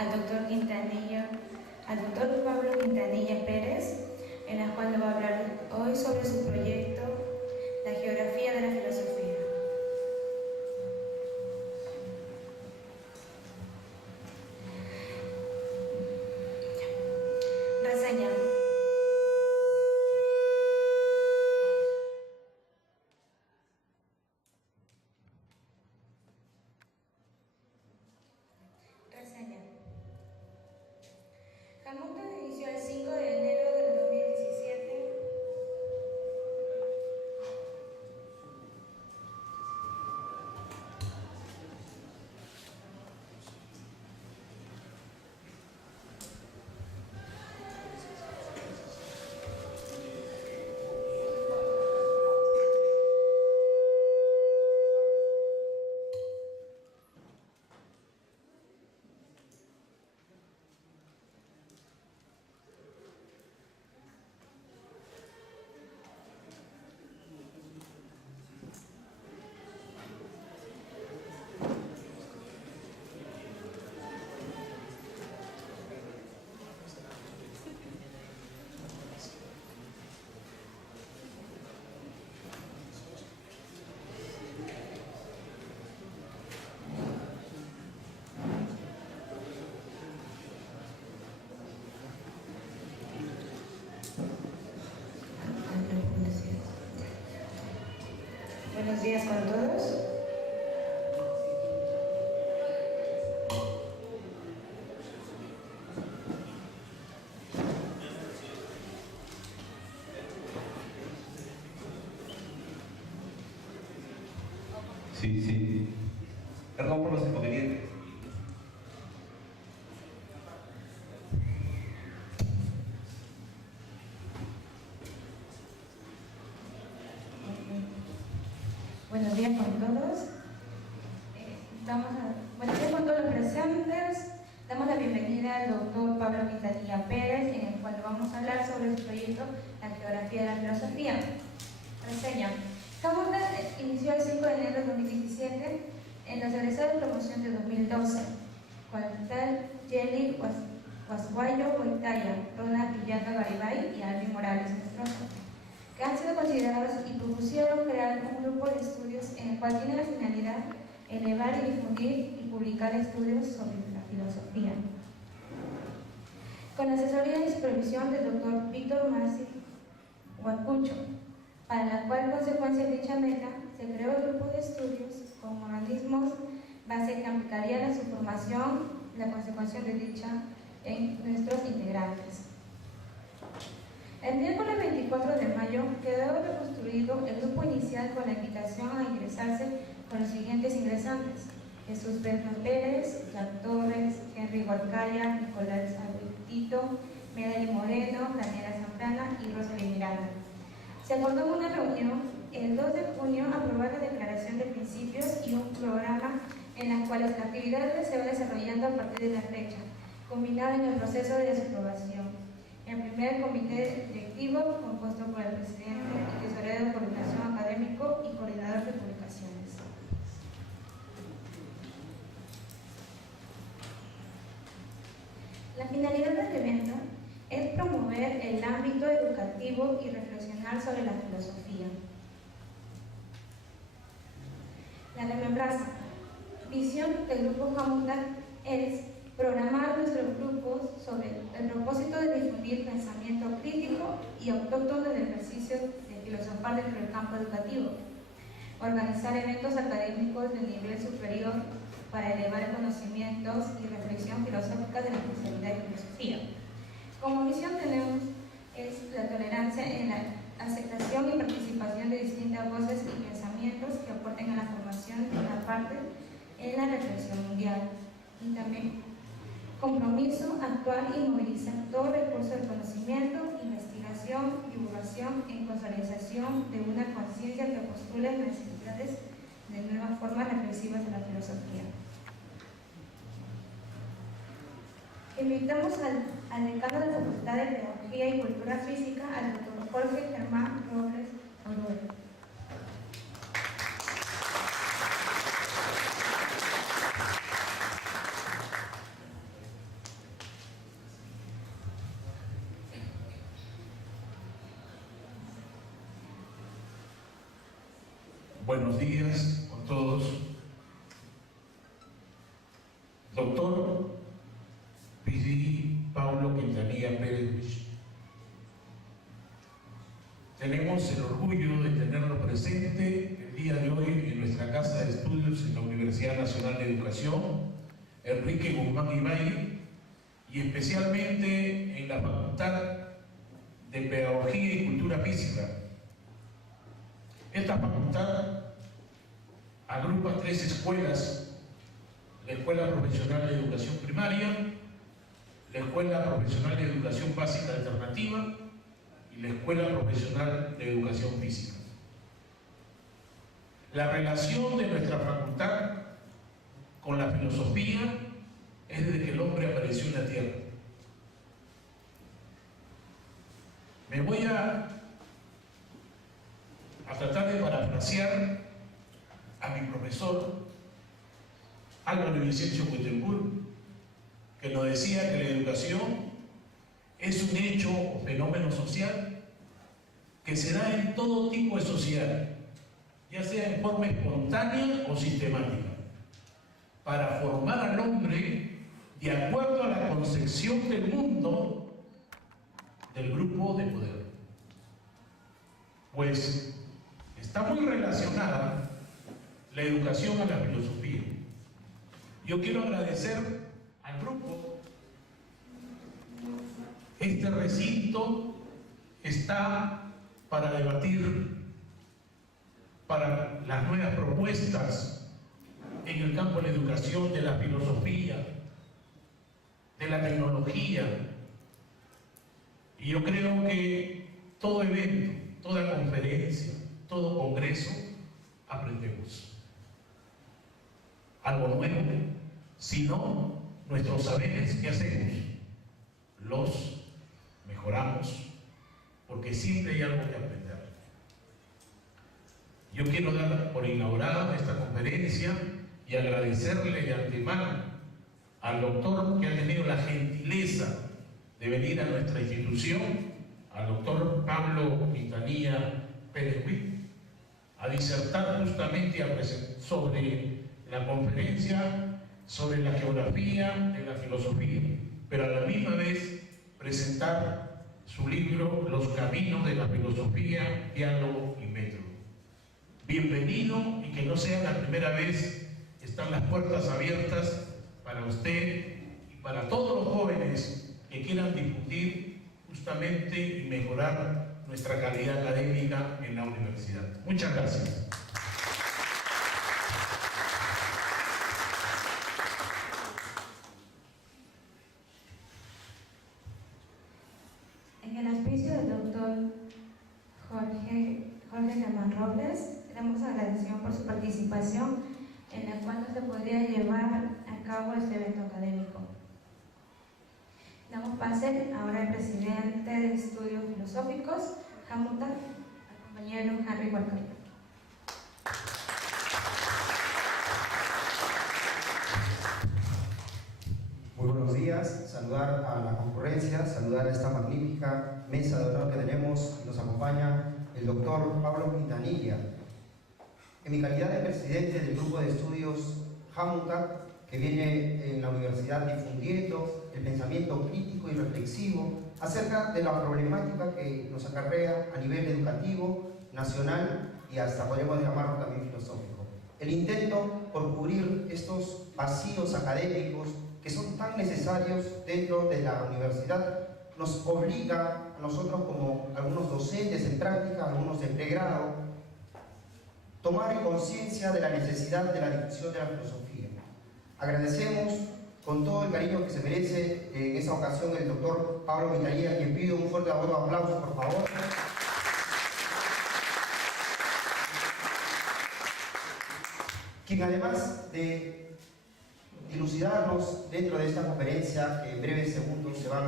al doctor Pablo Quintanilla Pérez, en la cual nos va a hablar hoy sobre su proyecto, la geografía de la filosofía. Reseña. Hamilton inició el 5 de enero del 2017 Buenos días con todos. Sí. Perdón por los inconvenientes. Buenos días con todos. Buenos días con todos los presentes. Damos la bienvenida al doctor Pablo Quintanilla Pérez, en el cual vamos a hablar sobre su proyecto La geografía de la filosofía. Reseña. Hamilton inició el 5 de enero de 2017 en los egresados de promoción de 2012. Cualtal, Jelly, Guasguayo, Huaytaya, Ronald Villata Garibay y Alvin Morales, entre otros, que han sido considerados y propusieron crear un grupo de estudios en el cual tiene la finalidad elevar y difundir y publicar estudios sobre la filosofía. Con la asesoría y supervisión del doctor Víctor Masi Huacucho, para la cual consecuencia de dicha meta se creó el grupo de estudios con organismos base que aplicarían su formación y la consecuencia de dicha en nuestros integrantes. El miércoles 24 de mayo quedó reconstruido el grupo inicial con la invitación a ingresarse con los siguientes ingresantes: Jesús Berna Pérez, Jack Torres, Henry Huarcaya, Nicolás Agüitito, Medellín Moreno, Daniela Zambrana y Rosalía Miranda. Se acordó en una reunión el 2 de junio aprobar la declaración de principios y un programa en las cuales la actividad se va desarrollando a partir de la fecha, combinada en el proceso de desaprobación. El primer comité directivo, compuesto por el presidente y tesorero de coordinación académico y coordinador de publicaciones. La finalidad del evento es promover el ámbito educativo y reflexionar sobre la filosofía. La remembranza. Visión del grupo Hamilton es programar nuestros grupos sobre el propósito de difundir pensamiento crítico y autóctono del ejercicio de filosofar dentro del campo educativo, organizar eventos académicos de nivel superior para elevar conocimientos y reflexión filosófica de la especialidad de filosofía. Como misión tenemos la tolerancia en la aceptación y participación de distintas voces y pensamientos que aporten a la formación de una parte en la reflexión mundial, y también compromiso, actuar y movilizar todo recurso de conocimiento, investigación, divulgación en consolidación de una conciencia que postule las necesidades de nuevas formas reflexivas de la filosofía. Invitamos al decano de la Facultad de Pedagogía y Cultura Física, al doctor Jorge Germán Robles Oruel. Buenos días con todos. Doctor Pablo Quintanilla Pérez, tenemos el orgullo de tenerlo presente el día de hoy en nuestra casa de estudios en la Universidad Nacional de Educación, Enrique Guzmán Ibaí, y especialmente en la Facultad de Pedagogía y Cultura Física. Esta facultad agrupa 3 escuelas: la Escuela Profesional de Educación Primaria, la Escuela Profesional de Educación Básica Alternativa y la Escuela Profesional de Educación Física. La relación de nuestra facultad con la filosofía es desde que el hombre apareció en la Tierra. Me voy a tratar de parafrasear a mi profesor Álvaro Vicencio Gutenberg, que nos decía que la educación es un hecho o fenómeno social que se da en todo tipo de sociedad, ya sea en forma espontánea o sistemática, para formar al hombre de acuerdo a la concepción del mundo del grupo de poder. Pues está muy relacionada la educación a la filosofía. Yo quiero agradecer al grupo. Este recinto está para debatir, para las nuevas propuestas en el campo de la educación, de la filosofía, de la tecnología. Y yo creo que todo evento, toda conferencia, todo congreso, aprendemos algo nuevo. Si no, nuestros saberes, ¿qué hacemos? Los mejoramos, porque siempre hay algo que aprender. Yo quiero dar por inaugurada esta conferencia y agradecerle de antemano al doctor que ha tenido la gentileza de venir a nuestra institución, al doctor Pablo Quintanilla Pérez, a disertar justamente sobre la conferencia sobre la geografía de la filosofía, pero a la misma vez presentar su libro Los Caminos de la Filosofía, Diálogo y Método. Bienvenido, y que no sea la primera vez. Están las puertas abiertas para usted y para todos los jóvenes que quieran difundir justamente y mejorar nuestra calidad académica en la universidad. Muchas gracias. En el auspicio del doctor Jorge Germán Robles, queremos agradecer por su participación, en la cual no se podría llevar a cabo este evento académico. Damos pase ahora al presidente de Estudios Filosóficos, Hamilton, al compañero Henry Walker. Muy buenos días, saludar a la concurrencia, saludar a esta magnífica mesa de honor que tenemos. Nos acompaña el doctor Pablo Quintanilla. En mi calidad de presidente del grupo de estudios Hamilton, que viene en la universidad difundiendo el pensamiento crítico y reflexivo acerca de la problemática que nos acarrea a nivel educativo, nacional y hasta podemos llamarlo también filosófico. El intento por cubrir estos vacíos académicos que son tan necesarios dentro de la universidad nos obliga a nosotros, como algunos docentes en práctica, algunos de pregrado, tomar conciencia de la necesidad de la difusión de la filosofía. Agradecemos con todo el cariño que se merece en esta ocasión el doctor Pablo Quintanilla, quien pido un fuerte aplauso, por favor. Quien además de dilucidarnos dentro de esta conferencia que en breves segundos se van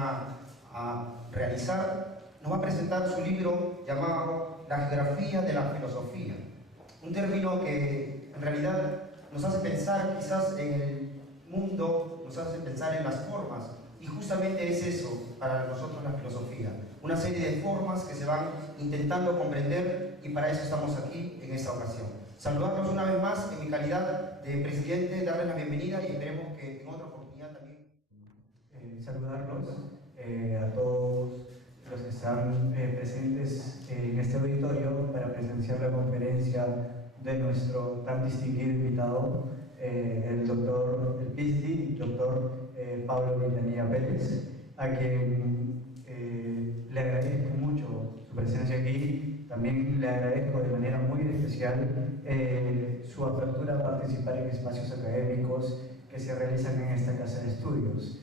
a realizar, nos va a presentar su libro llamado La Geografía de la Filosofía, un término que en realidad nos hace pensar quizás en el mundo, nos hace pensar en las formas, y justamente es eso para nosotros la filosofía, una serie de formas que se van intentando comprender, y para eso estamos aquí en esta ocasión. Saludarlos una vez más en mi calidad de presidente, darles la bienvenida y esperemos que en otra oportunidad también. Saludarlos a todos los que están presentes en este auditorio para presenciar la conferencia de nuestro tan distinguido invitado, el doctor PhD, doctor Pablo Quintanilla Pérez, a quien le agradezco mucho su presencia aquí. También le agradezco de manera muy especial su apertura a participar en espacios académicos que se realizan en esta casa de estudios.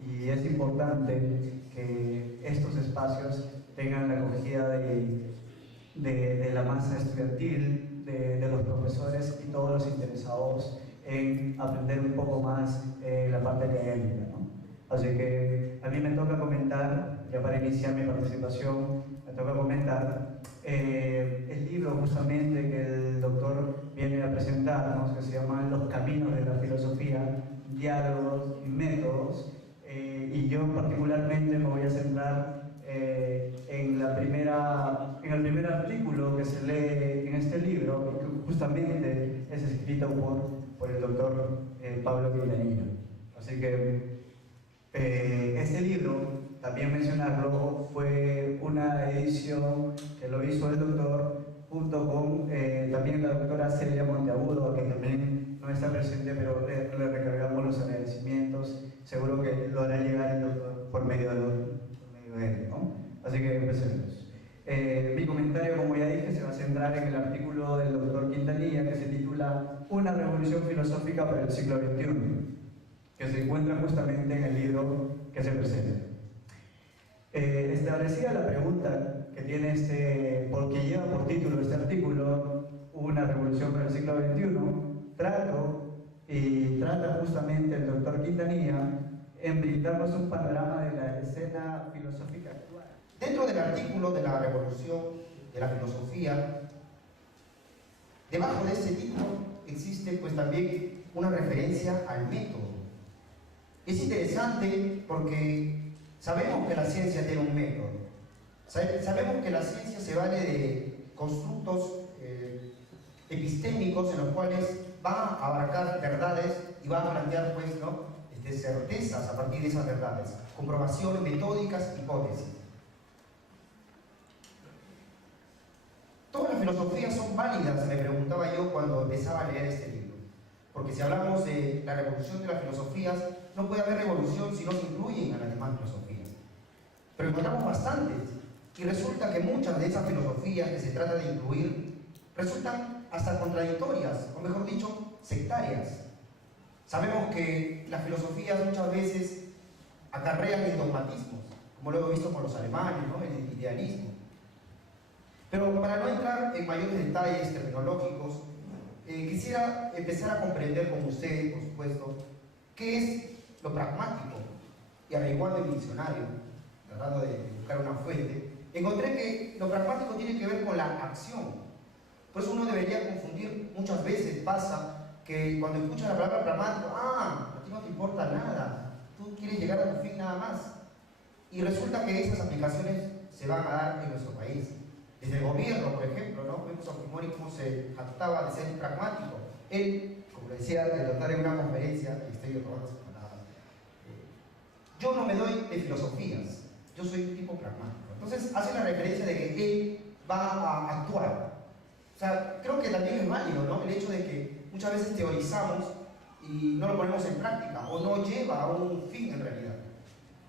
Y es importante que estos espacios tengan la acogida de la masa estudiantil, de los profesores y todos los interesados en aprender un poco más la parte académica, ¿no? Así que a mí me toca comentar, ya para iniciar mi participación, me toca comentar el libro justamente que el doctor viene a presentarnos, que se llama Los Caminos de la Filosofía, Diálogos y Métodos, y yo particularmente me voy a centrar en el primer artículo que se lee en este libro, que justamente es escrito por el doctor Pablo Quintanilla. Así que este libro, también mencionarlo, fue una edición que lo hizo el doctor junto con también la doctora Celia Monteagudo, que también no está presente, pero le recargamos los agradecimientos. Seguro que lo hará llegar el doctor por medio de él, ¿no? Así que empecemos. Mi comentario, como ya dije, se va a centrar en el artículo del doctor Quintanilla que se titula Una revolución filosófica para el siglo XXI, que se encuentra justamente en el libro que se presenta. Establecida la pregunta que tiene porque lleva por título este artículo, Una revolución para el siglo XXI, trata justamente el doctor Quintanilla en brindarnos un panorama de la escena filosófica actual. Dentro del artículo de la revolución de la filosofía, debajo de ese título existe pues también una referencia al método. Es interesante porque sabemos que la ciencia tiene un método. Sabemos que la ciencia se vale de constructos epistémicos en los cuales va a abarcar verdades y va a plantear pues, ¿no? certezas a partir de esas verdades, comprobaciones metódicas, hipótesis. Todas las filosofías son válidas, me preguntaba yo cuando empezaba a leer este libro. Porque si hablamos de la revolución de las filosofías, no puede haber revolución si no se incluyen a las demás filosofías. Pero encontramos bastantes, y resulta que muchas de esas filosofías que se trata de incluir resultan hasta contradictorias, o mejor dicho, sectarias. Sabemos que las filosofías muchas veces acarrean el dogmatismo, como lo hemos visto con los alemanes, ¿no? El idealismo. Pero para no entrar en mayores detalles terminológicos, quisiera empezar a comprender con ustedes, por supuesto, qué es lo pragmático. Y averiguando en el diccionario, tratando de buscar una fuente, encontré que lo pragmático tiene que ver con la acción. Por eso uno debería confundir, muchas veces pasa que cuando escucha la palabra pragmático, a ti no te importa nada, tú quieres llegar a tu fin nada más. Y resulta que esas aplicaciones se van a dar en nuestro país. Desde el gobierno, por ejemplo, ¿no? Vemos a Fujimori cómo se jactaba de ser pragmático. Él, como le decía el doctor en una conferencia, que estoy tomando esa palabra, yo no me doy de filosofías, yo soy un tipo pragmático. Entonces hace la referencia de que él va a actuar. O sea, creo que también es válido, ¿no? El hecho de que muchas veces teorizamos y no lo ponemos en práctica o no lleva a un fin en realidad.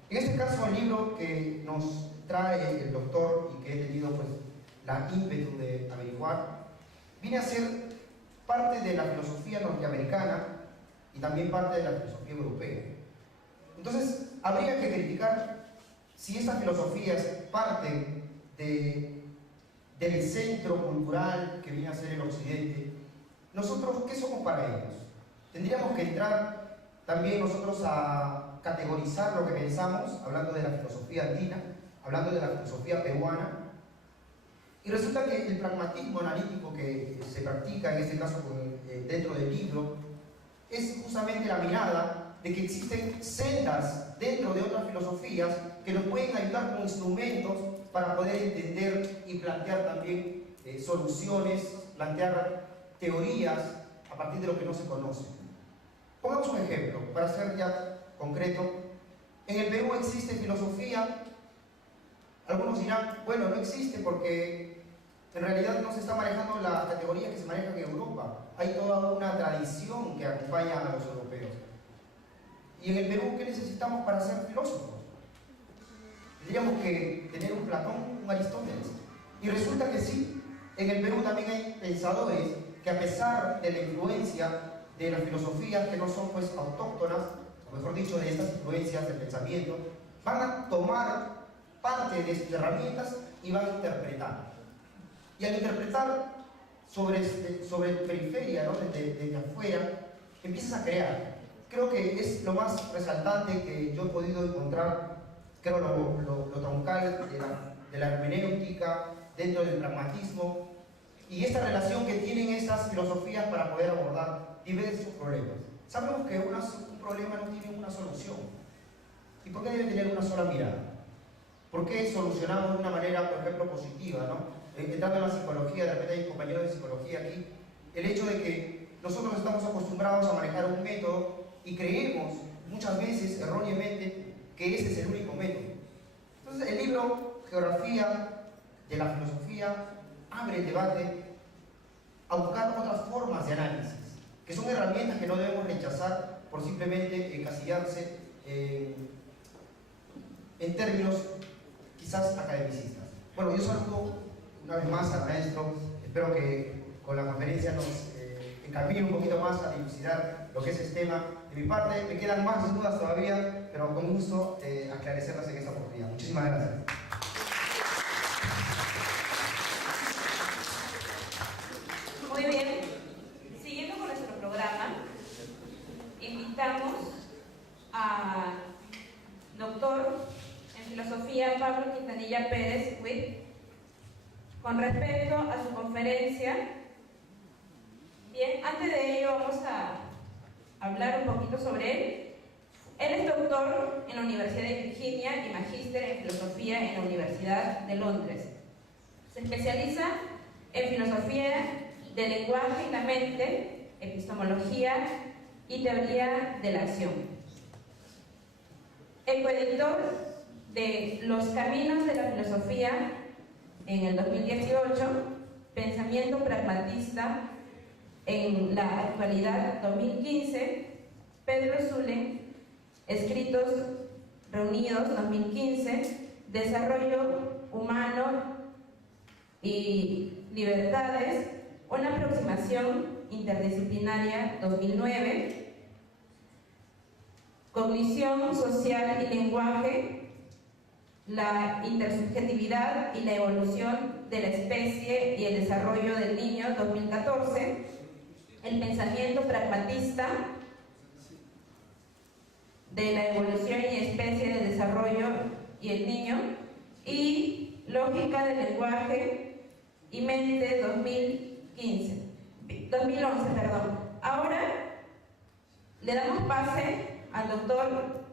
En este caso, el libro que nos trae el doctor y que he tenido pues la ímpetu de averiguar, viene a ser parte de la filosofía norteamericana y también parte de la filosofía europea. Entonces, habría que criticar si estas filosofías parten del centro cultural que viene a ser el occidente. Nosotros, ¿qué somos para ellos? Tendríamos que entrar también nosotros a categorizar lo que pensamos, hablando de la filosofía andina, hablando de la filosofía peruana. Y resulta que el pragmatismo analítico que se practica, en este caso dentro del libro, es justamente la mirada de que existen sendas dentro de otras filosofías que nos pueden ayudar como instrumentos para poder entender y plantear también soluciones, plantear teorías a partir de lo que no se conoce. Pongamos un ejemplo, para ser ya concreto. En el Perú existe filosofía. Algunos dirán, bueno, no existe porque en realidad no se está manejando la categoría que se maneja en Europa. Hay toda una tradición que acompaña a los europeos. Y en el Perú, ¿qué necesitamos para ser filósofos? Tendríamos que tener un Platón, un Aristóteles. Y resulta que sí, en el Perú también hay pensadores que, a pesar de la influencia de las filosofías que no son pues autóctonas, o mejor dicho, de estas influencias del pensamiento, van a tomar parte de sus herramientas y van a interpretar. Y al interpretar sobre periferia, ¿no? desde afuera, empiezas a crear. Creo que es lo más resaltante que yo he podido encontrar, creo lo troncal de la hermenéutica, dentro del pragmatismo, y esta relación que tienen estas filosofías para poder abordar diversos problemas. Sabemos que un problema no tiene una solución. ¿Y por qué debe tener una sola mirada? ¿Por qué solucionamos de una manera, por ejemplo, positiva, ¿no? Entrando en la psicología, de repente hay compañeros de psicología aquí, el hecho de que nosotros estamos acostumbrados a manejar un método y creemos muchas veces erróneamente que ese es el único método. Entonces el libro Geografía de la Filosofía abre el debate a buscar otras formas de análisis, que son herramientas que no debemos rechazar por simplemente encasillarse en términos quizás academicistas. Bueno, yo saludo una vez más al maestro, espero que con la conferencia nos encamine un poquito más a dilucidar lo que es este tema. De mi parte, me quedan más dudas todavía, pero con gusto aclarecerlas en esta oportunidad. Muchísimas gracias. Muy bien, siguiendo con nuestro programa, invitamos al doctor en filosofía Pablo Quintanilla Pérez Witt con respecto a su conferencia. Bien, antes de ello vamos a hablar un poquito sobre él. Él es doctor en la Universidad de Virginia y magíster en filosofía en la Universidad de Londres. Se especializa en filosofía del lenguaje y la mente, epistemología y teoría de la acción. El coeditor de Los Caminos de la Filosofía en el 2018, Pensamiento Pragmatista en la Actualidad 2015, Pedro Zulen, Escritos Reunidos 2015, Desarrollo Humano y Libertades, una aproximación interdisciplinaria 2009, Cognición Social y Lenguaje, la intersubjetividad y la evolución de la especie y el desarrollo del niño 2014, el pensamiento pragmatista de la evolución y especie de desarrollo y el niño, y lógica del lenguaje y mente 2011, perdón. Ahora le damos pase al doctor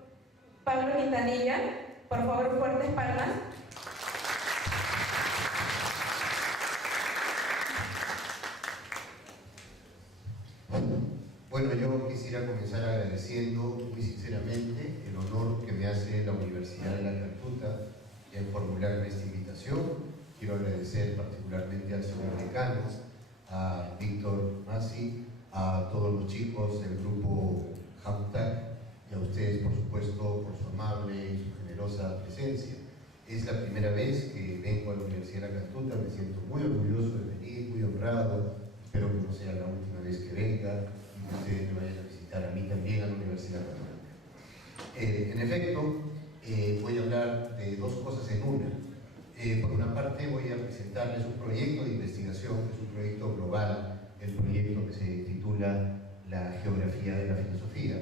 Pablo Quintanilla. Por favor, fuertes palmas. Bueno, yo quisiera comenzar agradeciendo muy sinceramente el honor que me hace la Universidad de La Calcuta en formularme esta invitación. Quiero agradecer particularmente al señor decano, a Víctor Masi, a todos los chicos del grupo Hamtag y a ustedes, por supuesto, por su amable y su generosa presencia. Es la primera vez que vengo a la Universidad de La Calcuta, me siento muy orgulloso de venir, muy honrado. Espero que no sea la última vez que venga y que ustedes me vayan a visitar a mí también a la Universidad Católica. En efecto, voy a hablar de dos cosas en una. Por una parte, voy a presentarles un proyecto de investigación, que es un proyecto global, el proyecto que se titula La Geografía de la Filosofía,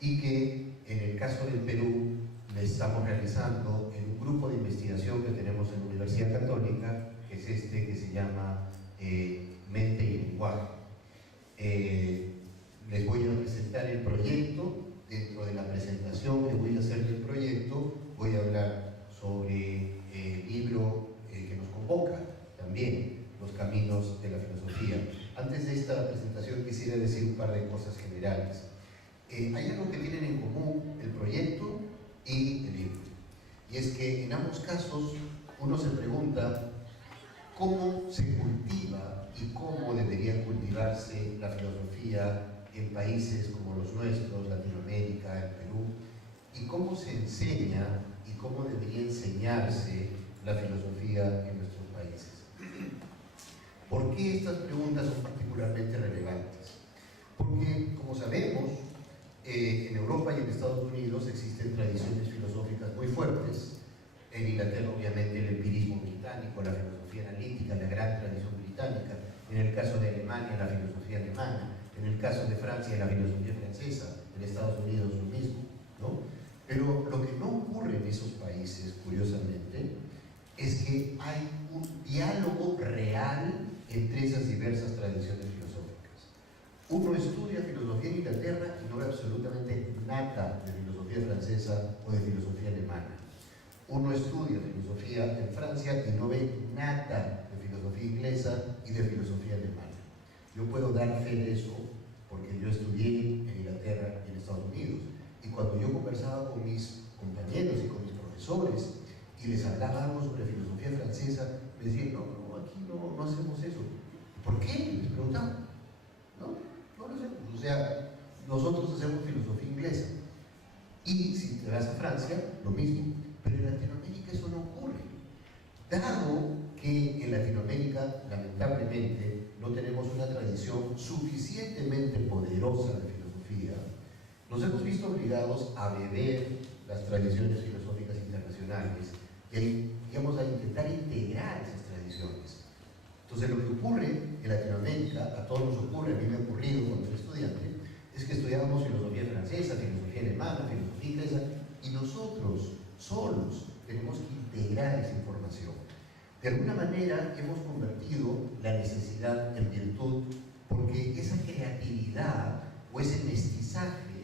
y que en el caso del Perú le estamos realizando en un grupo de investigación que tenemos en la Universidad Católica, que es este que se llama Mente y Lenguaje. Les voy a presentar el proyecto. Dentro de la presentación que voy a hacer del proyecto, voy a hablar sobre el libro que nos convoca también, Los quisiera decir un par de cosas generales. Hay algo que tienen en común el proyecto y el libro, y es que en ambos casos uno se pregunta cómo se cultiva y cómo debería cultivarse la filosofía en países como los nuestros, Latinoamérica, el Perú, y cómo se enseña y cómo debería enseñarse la filosofía en nuestros países. ¿Por qué estas preguntas son particularmente relevantes? Porque, como sabemos, en Europa y en Estados Unidos existen tradiciones filosóficas muy fuertes. En Inglaterra, obviamente, el empirismo británico, la filosofía analítica, la gran tradición británica. En el caso de Alemania, la filosofía alemana. En el caso de Francia, la filosofía francesa. En Estados Unidos, lo mismo, ¿no? Pero lo que no ocurre en esos países, curiosamente, es que hay un diálogo real entre esas diversas tradiciones filosóficas. Uno estudia filosofía en Inglaterra y no ve absolutamente nada de filosofía francesa o de filosofía alemana. Uno estudia filosofía en Francia y no ve nada de filosofía inglesa y de filosofía alemana. Yo puedo dar fe de eso porque yo estudié en Inglaterra y en Estados Unidos. Y cuando yo conversaba con mis compañeros y con mis profesores y les hablaba algo sobre filosofía francesa, me decían, no, aquí no hacemos eso. ¿Por qué? Les preguntaba. No lo hacemos. O sea, nosotros hacemos filosofía inglesa. Y si te vas a Francia, lo mismo. Pero en Latinoamérica eso no ocurre. Dado que en Latinoamérica, lamentablemente, no tenemos una tradición suficientemente poderosa de filosofía, nos hemos visto obligados a beber las tradiciones filosóficas internacionales y, digamos, a intentar integrar esas tradiciones. Entonces, lo que ocurre en Latinoamérica, a todos nos ocurre, a mí me ha ocurrido cuando era estudiante, es que estudiábamos filosofía francesa, filosofía alemana, filosofía inglesa, y nosotros solos tenemos que integrar esa información. De alguna manera hemos convertido la necesidad en virtud, porque esa creatividad o ese mestizaje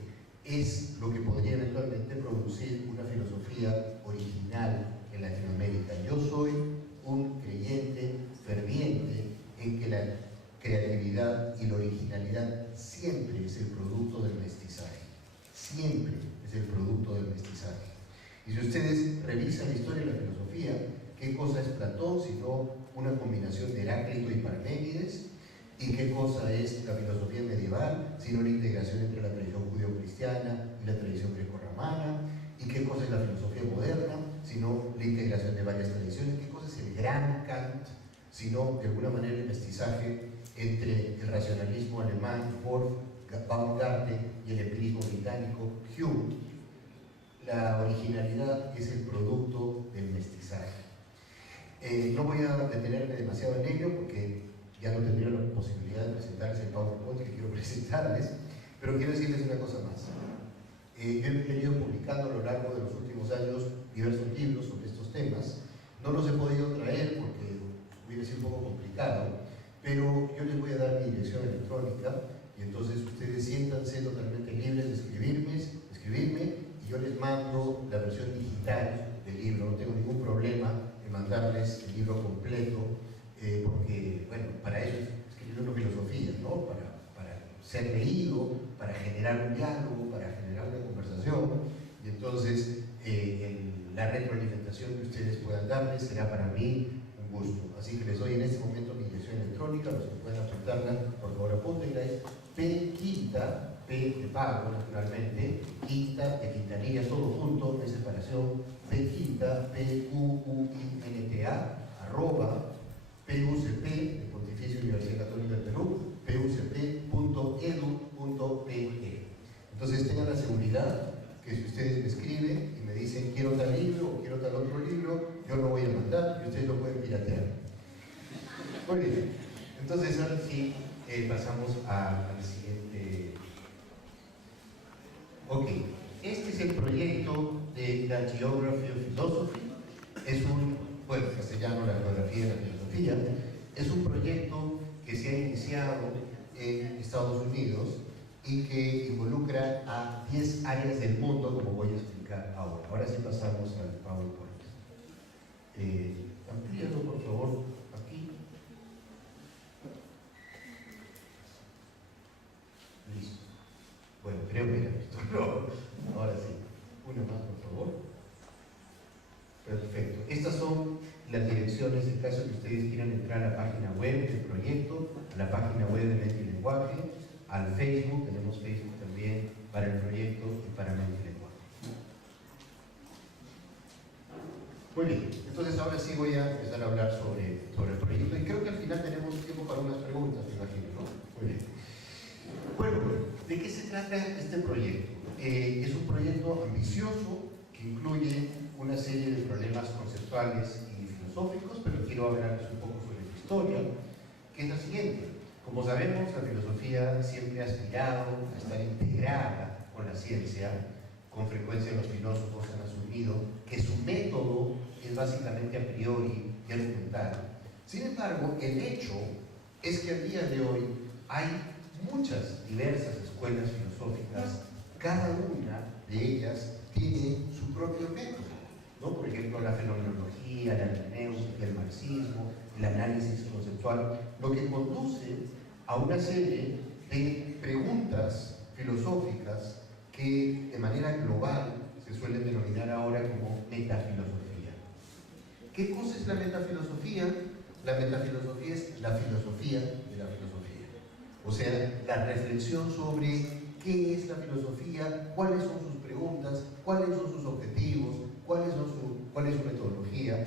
es lo que podría eventualmente producir una filosofía original en Latinoamérica. Yo soy un creyente ferviente en que la creatividad y la originalidad siempre es el producto del mestizaje. Siempre es el producto del mestizaje. Y si ustedes revisan la historia de la filosofía, ¿qué cosa es Platón sino una combinación de Heráclito y Parménides? ¿Y qué cosa es la filosofía medieval sino la integración entre la tradición judeo-cristiana y la tradición greco-romana? ¿Y qué cosa es la filosofía moderna sino la integración de varias tradiciones? ¿Qué cosa es el gran Kant sino de alguna manera el mestizaje entre el racionalismo alemán, Wolff, Baumgarten, y el empirismo británico, Hume? La originalidad es el producto del mestizaje. No voy a detenerme demasiado en ello porque ya no tendría la posibilidad de presentarles el PowerPoint que quiero presentarles, pero quiero decirles una cosa más. Yo he venido publicando a lo largo de los últimos años diversos libros sobre estos temas. No los he podido traer porque hubiera sido un poco complicado, pero yo les voy a dar mi dirección electrónica y entonces ustedes siéntanse totalmente libres de escribirme y yo les mando la versión digital del libro. No tengo ningún problema en mandarles el libro completo, porque, bueno, para eso es escribir una filosofía, ¿no? Para ser leído, para generar un diálogo, para generar una conversación, y entonces la retroalimentación que ustedes puedan darles será para mí un gusto. Así que les doy en este momento mi dirección electrónica, los que puedan apuntarla, por favor apúntenla, es P Quinta, P de pago naturalmente, Quinta de Quintanilla, todo junto, en separación, P Quinta, PUUINTA, @ PUCP, de Pontificia Universidad Católica del Perú, pucp.edu.pe. Entonces tengan la seguridad que si ustedes me escriben y me dicen quiero tal libro o quiero tal otro libro, yo lo voy a mandar y ustedes lo pueden piratear. Muy bien, entonces ahora sí pasamos al siguiente. Ok, este es el proyecto de la Geography of Philosophy. Es bueno, en castellano la geografía de la filosofía. Es un proyecto que se ha iniciado en Estados Unidos y que involucra a 10 áreas del mundo, como voy a explicar ahora. Ahora sí pasamos al PowerPoint. Amplíalo, por favor, aquí. invitaciones en caso de que ustedes quieran entrar a la página web del proyecto, a la página web de Mente y Lenguaje, al Facebook, tenemos Facebook también para el proyecto y para Mente y Lenguaje. Muy bien, entonces ahora sí voy a empezar a hablar sobre el proyecto y creo que al final tenemos tiempo para unas preguntas, me imagino, ¿no? Muy bien. Bueno, ¿de qué se trata este proyecto? Es un proyecto ambicioso que incluye una serie de problemas conceptuales y filosóficos, pero quiero hablarles un poco sobre su historia, que es la siguiente. Como sabemos, la filosofía siempre ha aspirado a estar integrada con la ciencia. Con frecuencia los filósofos han asumido que su método es básicamente a priori y argumental. Sin embargo, el hecho es que al día de hoy hay muchas diversas escuelas filosóficas, cada una de ellas tiene su propio método, ¿no? Por ejemplo, la fenomenología, la hermenéutica, el marxismo, el análisis conceptual, lo que conduce a una serie de preguntas filosóficas que de manera global se suelen denominar ahora como metafilosofía. ¿Qué cosa es la metafilosofía? La metafilosofía es la filosofía de la filosofía. O sea, la reflexión sobre qué es la filosofía, cuáles son sus preguntas, cuáles son sus objetivos, cuál es su metodología.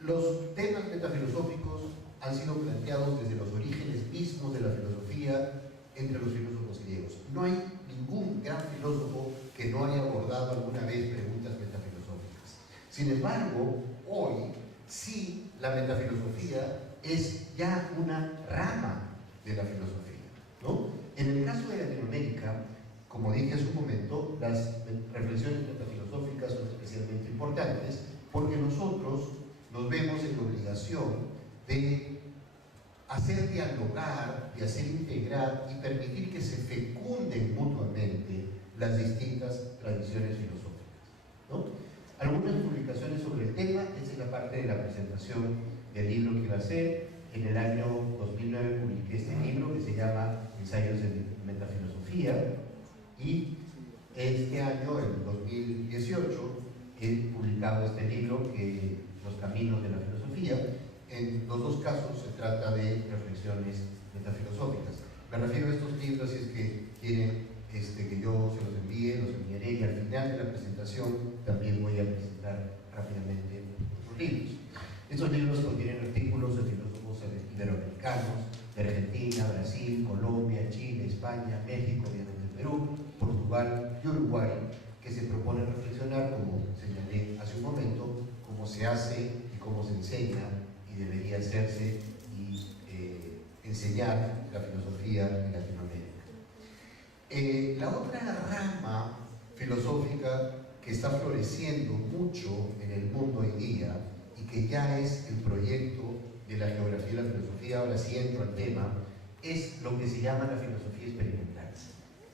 Los temas metafilosóficos han sido planteados desde los orígenes mismos de la filosofía entre los filósofos griegos. No hay ningún gran filósofo que no haya abordado alguna vez preguntas metafilosóficas. Sin embargo, hoy sí la metafilosofía es ya una rama de la filosofía, ¿no? En el caso de Latinoamérica, como dije hace un momento, las reflexiones metafilosóficas son especialmente importantes porque nosotros nos vemos en la obligación de hacer dialogar, de hacer integrar y permitir que se fecunden mutuamente las distintas tradiciones filosóficas, ¿no? Algunas publicaciones sobre el tema, esta es la parte de la presentación del libro que iba a hacer. En el año 2009 publiqué este libro que se llama Ensayos de Metafilosofía y este año, en 2018, he publicado este libro, Los Caminos de la Filosofía. En los dos casos se trata de reflexiones metafilosóficas. Me refiero a estos libros si es que quieren que yo se los envíe, los enviaré y al final de la presentación también voy a presentar rápidamente otros libros. Estos libros contienen artículos de filósofos iberoamericanos, de Argentina, Brasil, Colombia, Chile, España, México, obviamente Perú, Portugal y Uruguay, que se proponen reflexionar, como señalé hace un momento, cómo se hace y cómo se enseña y debería hacerse y enseñar la filosofía en Latinoamérica. La otra rama filosófica que está floreciendo mucho en el mundo hoy día y que ya es el proyecto de la geografía y la filosofía, ahora sí entro al tema, es lo que se llama la filosofía experimental.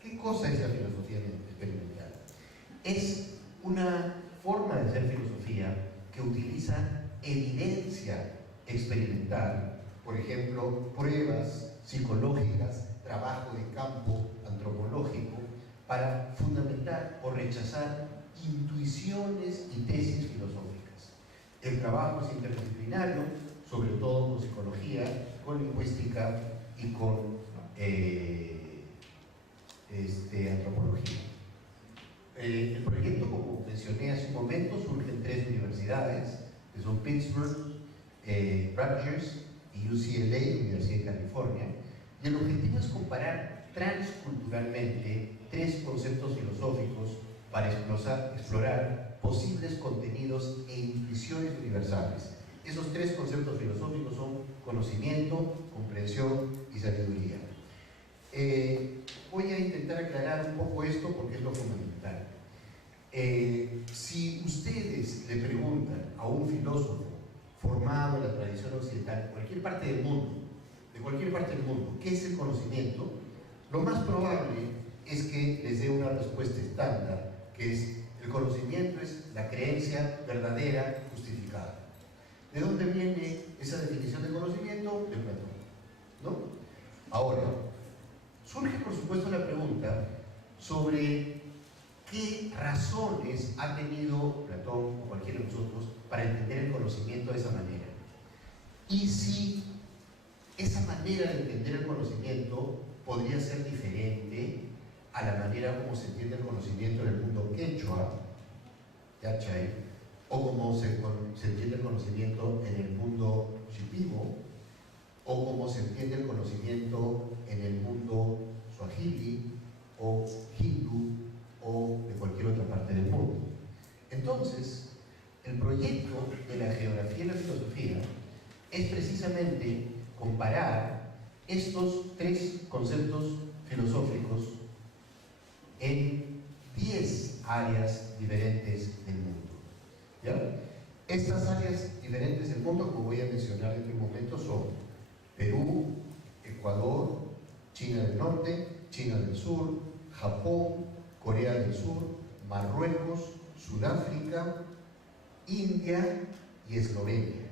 ¿Qué cosa es la filosofía experimental? Es una forma de hacer filosofía que utiliza evidencia experimental, por ejemplo, pruebas psicológicas, trabajo de campo antropológico, para fundamentar o rechazar intuiciones y tesis filosóficas. El trabajo es interdisciplinario, sobre todo con psicología, con lingüística y con antropología. El proyecto, como mencioné hace un momento, surge en 3 universidades, que son Pittsburgh, Rutgers y UCLA, Universidad de California, y el objetivo es comparar transculturalmente 3 conceptos filosóficos para explorar posibles contenidos e intuiciones universales. Esos 3 conceptos filosóficos son conocimiento, comprensión y sabiduría. Voy a intentar aclarar un poco esto porque es lo fundamental. Si ustedes le preguntan a un filósofo formado en la tradición occidental, de cualquier parte del mundo, ¿qué es el conocimiento? Lo más probable es que les dé una respuesta estándar, que es: el conocimiento es la creencia verdadera justificada. ¿De dónde viene esa definición de conocimiento? De Platón, ¿no? Ahora, surge por supuesto la pregunta sobre qué razones ha tenido Platón o cualquiera de nosotros para entender el conocimiento de esa manera. y si esa manera de entender el conocimiento podría ser diferente a la manera como se entiende el conocimiento en el mundo quechua, yachay, o como se entiende el conocimiento en el mundo shipibo, o como se entiende el conocimiento en el mundo swahili o hindú o de cualquier otra parte del mundo. Entonces, el proyecto de la geografía y la filosofía es precisamente comparar estos tres conceptos filosóficos en 10 áreas diferentes del mundo. ¿Ya? Estas áreas diferentes del mundo, como voy a mencionar en un momento, son Perú, Ecuador, China del Norte, China del Sur, Japón, Corea del Sur, Marruecos, Sudáfrica, India y Eslovenia.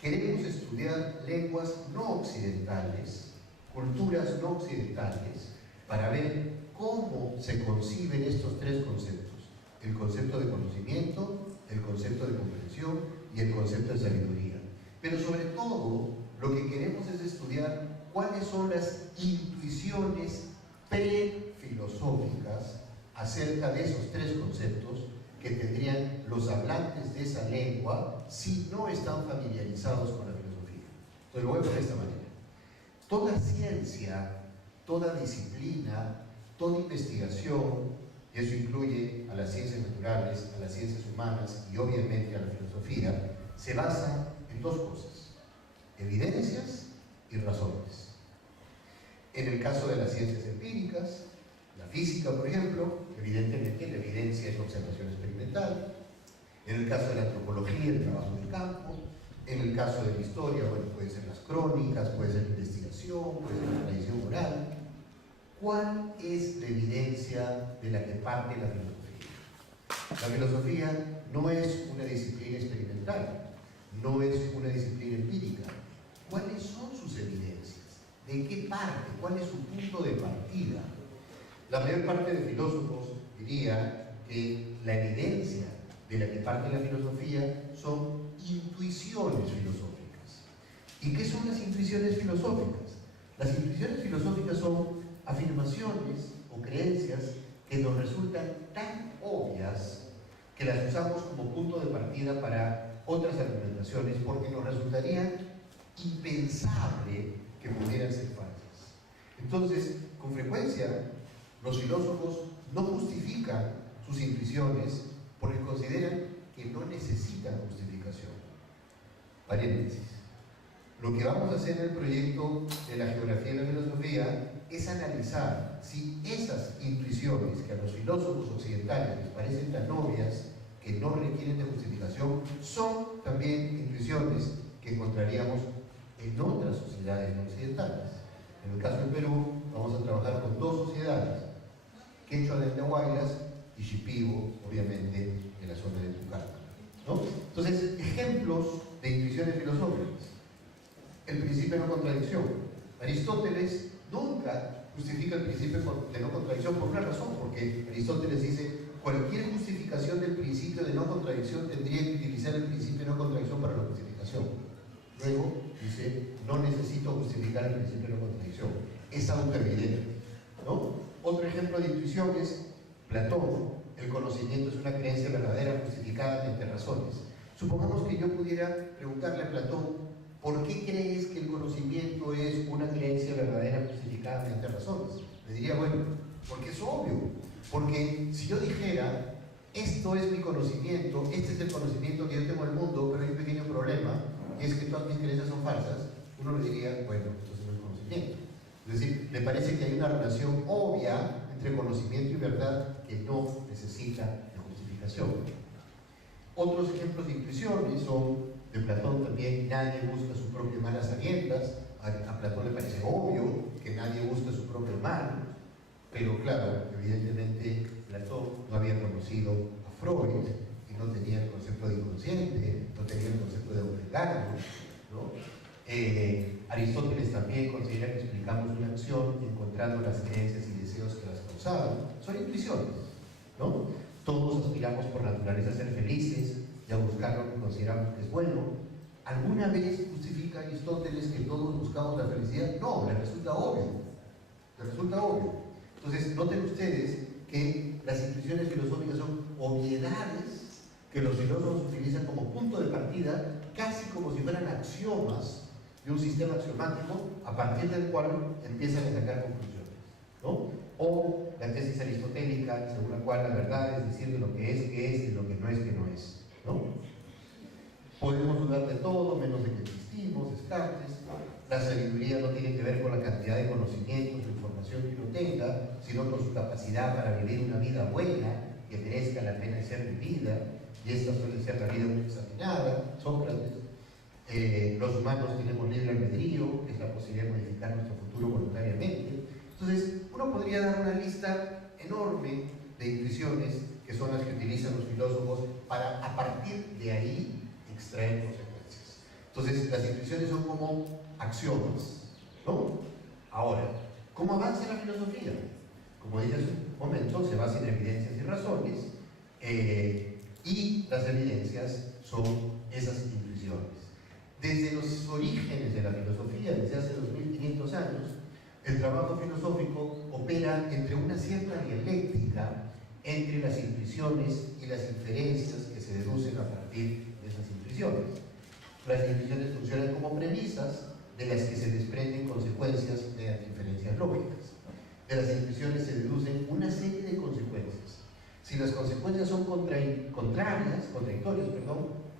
Queremos estudiar lenguas no occidentales, culturas no occidentales, para ver cómo se conciben estos tres conceptos: el concepto de conocimiento, el concepto de comprensión y el concepto de sabiduría. Pero sobre todo, lo que queremos es estudiar cuáles son las intuiciones prefilosóficas acerca de esos tres conceptos que tendrían los hablantes de esa lengua si no están familiarizados con la filosofía. Entonces lo voy a poner de esta manera. Toda ciencia, toda disciplina, toda investigación, y eso incluye a las ciencias naturales, a las ciencias humanas y obviamente a la filosofía, se basa en dos cosas: evidencias y razones. En el caso de las ciencias empíricas, la física, por ejemplo, evidentemente la evidencia es la observación experimental. En el caso de la antropología, el trabajo del campo. En el caso de la historia, bueno, pueden ser las crónicas, puede ser la investigación, puede ser la tradición oral. ¿Cuál es la evidencia de la que parte la filosofía? La filosofía no es una disciplina experimental, no es una disciplina empírica. ¿Cuáles son sus evidencias? ¿De qué parte? ¿Cuál es su punto de partida? La mayor parte de filósofos diría que la evidencia de la que parte la filosofía son intuiciones filosóficas. ¿Y qué son las intuiciones filosóficas? Las intuiciones filosóficas son afirmaciones o creencias que nos resultan tan obvias que las usamos como punto de partida para otras argumentaciones, porque nos resultaría impensable que pudieran ser falsas. Entonces, con frecuencia, los filósofos no justifican sus intuiciones porque consideran que no necesitan justificación. Paréntesis. Lo que vamos a hacer en el proyecto de la geografía y la filosofía es analizar si esas intuiciones que a los filósofos occidentales les parecen tan obvias que no requieren de justificación son también intuiciones que encontraríamos en otras sociedades no occidentales. En el caso de Perú, vamos a trabajar con dos sociedades: quechua de Andahuaylas y shipibo, obviamente, de la zona de Tucumán, ¿no? Entonces, ejemplos de intuiciones filosóficas. El principio de no contradicción. Aristóteles nunca justifica el principio de no contradicción por una razón, porque Aristóteles dice: cualquier justificación del principio de no contradicción tendría que utilizar el principio de no contradicción para la justificación. Luego dice: no necesito justificar el principio de no contradicción, es autoevidente, ¿no? Otro ejemplo de intuición es Platón: el conocimiento es una creencia verdadera justificada mediante razones. Supongamos que yo pudiera preguntarle a Platón: ¿por qué crees que el conocimiento es una creencia verdadera justificada mediante razones? Le diría: bueno, porque es obvio. Porque si yo dijera: esto es mi conocimiento, este es el conocimiento que yo tengo del mundo, pero hay un pequeño problema, y es que todas mis creencias son falsas, uno le diría: bueno, entonces no es conocimiento. Es decir, me parece que hay una relación obvia entre conocimiento y verdad que no necesita de justificación. Otros ejemplos de intuiciones son de Platón también: nadie busca su propio mal a sabiendas. A Platón le parece obvio que nadie busca su propio mal, pero claro, evidentemente Platón no había conocido a Freud y no tenía el concepto de inconsciente, no tenía el concepto de engaño, ¿no? Aristóteles también considera que explicamos una acción encontrando las creencias y deseos que las causaron. Son intuiciones, ¿no? Todos aspiramos por naturaleza a ser felices y a buscar lo que consideramos que es bueno. ¿alguna vez justifica Aristóteles que todos buscamos la felicidad? No, le resulta obvio. Le resulta obvio. Entonces, noten ustedes que las intuiciones filosóficas son obviedades que los filósofos utilizan como punto de partida, casi como si fueran axiomas de un sistema axiomático a partir del cual empiezan a sacar conclusiones, ¿no? O la tesis aristotélica, según la cual la verdad es decir de lo que es, y lo que no es, ¿no? Podemos dudar de todo, menos de que existimos, Descartes. La sabiduría no tiene que ver con la cantidad de conocimientos o información que uno tenga, sino con su capacidad para vivir una vida buena, que merezca la pena ser vivida, y esta suele ser la vida examinada, Sócrates. Los humanos tenemos libre albedrío, que es la posibilidad de modificar nuestro futuro voluntariamente. Entonces, uno podría dar una lista enorme de intuiciones que son las que utilizan los filósofos para, a partir de ahí, extraer consecuencias. Entonces, las intuiciones son como axiomas, ¿no? Ahora, ¿cómo avanza la filosofía? Como dije hace un momento, se basa en evidencias y razones, y las evidencias son esas intuiciones. Desde los orígenes de la filosofía, desde hace 2500 años, el trabajo filosófico opera entre una cierta dialéctica entre las intuiciones y las inferencias que se deducen a partir de esas intuiciones. Las intuiciones funcionan como premisas de las que se desprenden consecuencias mediante inferencias lógicas. De las intuiciones se deducen una serie de consecuencias. Si las consecuencias son contradictorias,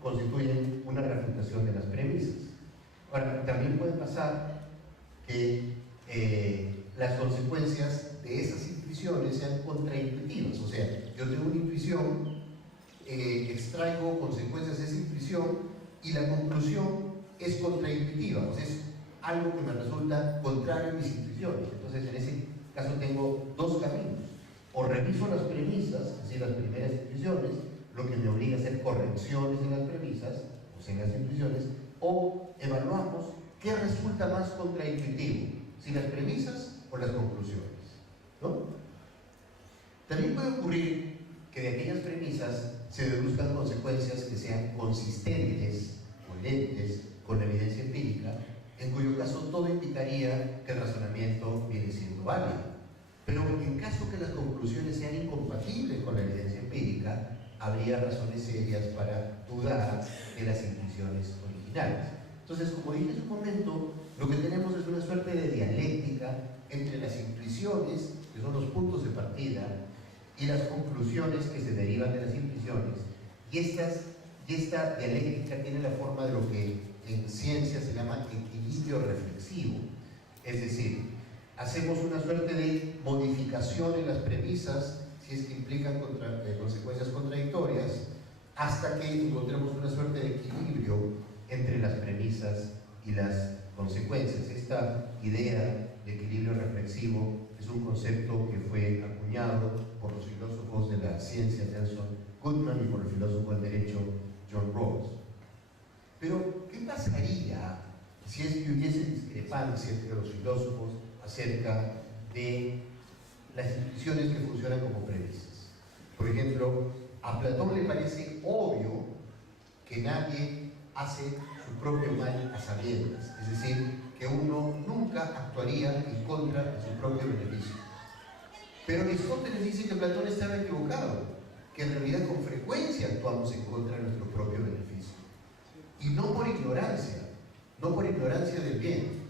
constituyen una refutación de las premisas. Ahora, también puede pasar que las consecuencias de esas intuiciones sean contraintuitivas. O sea, yo tengo una intuición, extraigo consecuencias de esa intuición y la conclusión es contraintuitiva, o sea, es algo que me resulta contrario a mis intuiciones. Entonces, en ese caso tengo dos caminos. O reviso las premisas, es decir, las primeras intuiciones, lo que me obliga a hacer correcciones en las premisas, o sea, en las intuiciones, o evaluamos qué resulta más contraintuitivo, si las premisas o las conclusiones, ¿no? También puede ocurrir que de aquellas premisas se deduzcan consecuencias que sean consistentes, coherentes con la evidencia empírica, en cuyo caso todo indicaría que el razonamiento viene siendo válido. Pero en caso que las conclusiones sean incompatibles con la evidencia empírica, habría razones serias para dudar de las intuiciones originales. Entonces, como dije en un momento, lo que tenemos es una suerte de dialéctica entre las intuiciones, que son los puntos de partida, y las conclusiones que se derivan de las intuiciones. Y esta dialéctica tiene la forma de lo que en ciencia se llama equilibrio reflexivo. Es decir, hacemos una suerte de modificación en las premisas, si es que implican consecuencias contradictorias, hasta que encontremos una suerte de equilibrio entre las premisas y las consecuencias. Esta idea de equilibrio reflexivo es un concepto que fue acuñado por los filósofos de la ciencia Nelson Goodman y por el filósofo del derecho John Rawls. Pero, ¿qué pasaría si es que hubiese discrepancia entre los filósofos acerca de las intuiciones que funcionan como premisas? Por ejemplo, a Platón le parece obvio que nadie hace su propio mal a sabiendas, es decir, que uno nunca actuaría en contra de su propio beneficio. Pero Aristóteles dice que Platón estaba equivocado, que en realidad con frecuencia actuamos en contra de nuestro propio beneficio. Y no por ignorancia del bien,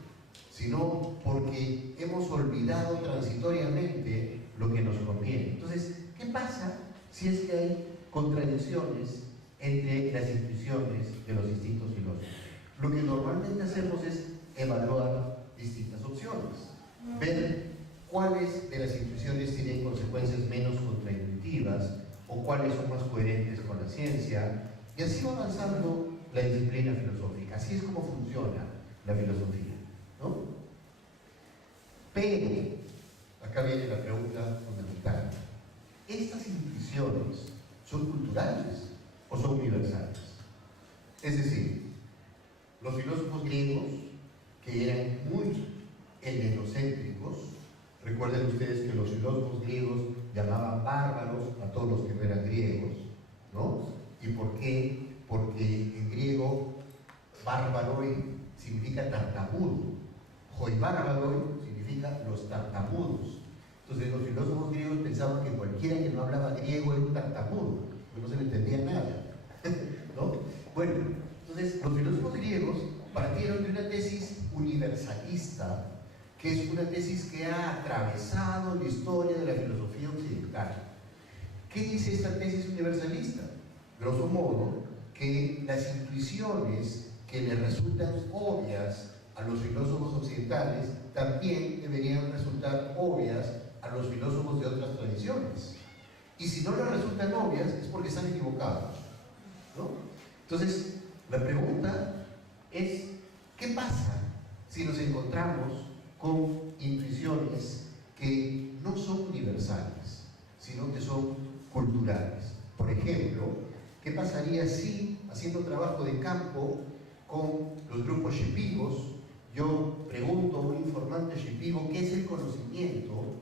sino porque hemos olvidado transitoriamente lo que nos conviene. Entonces, ¿qué pasa si es que hay contradicciones entre las intuiciones de los distintos filósofos? Lo que normalmente hacemos es evaluar distintas opciones, ver cuáles de las intuiciones tienen consecuencias menos contraintuitivas o cuáles son más coherentes con la ciencia, y así va avanzando la disciplina filosófica. Así es como funciona la filosofía, ¿no? Pero, acá viene la pregunta fundamental: ¿estas intuiciones son culturales o son universales? Es decir, los filósofos griegos, que eran muy helenocéntricos, recuerden ustedes que los filósofos griegos llamaban bárbaros a todos los que no eran griegos, ¿no? ¿Y por qué? Porque en griego Bárbaroi significa tartamudo, Hoibárbaroi significa los tartamudos. Entonces los filósofos griegos pensaban que cualquiera que no hablaba griego era un tartamudo, porque no se le entendía nada. ¿No? Bueno, entonces los filósofos griegos partieron de una tesis universalista, que es una tesis que ha atravesado la historia de la filosofía occidental. ¿Qué dice esta tesis universalista? Grosso modo, que las intuiciones que le resultan obvias a los filósofos occidentales también deberían resultar obvias a los filósofos de otras tradiciones. Y si no les resultan obvias es porque están equivocados, ¿no? Entonces, la pregunta es, ¿qué pasa si nos encontramos con intuiciones que no son universales, sino que son culturales? Por ejemplo, ¿qué pasaría si, haciendo trabajo de campo con los grupos shipigos, yo pregunto a un informante shipigo qué es el conocimiento,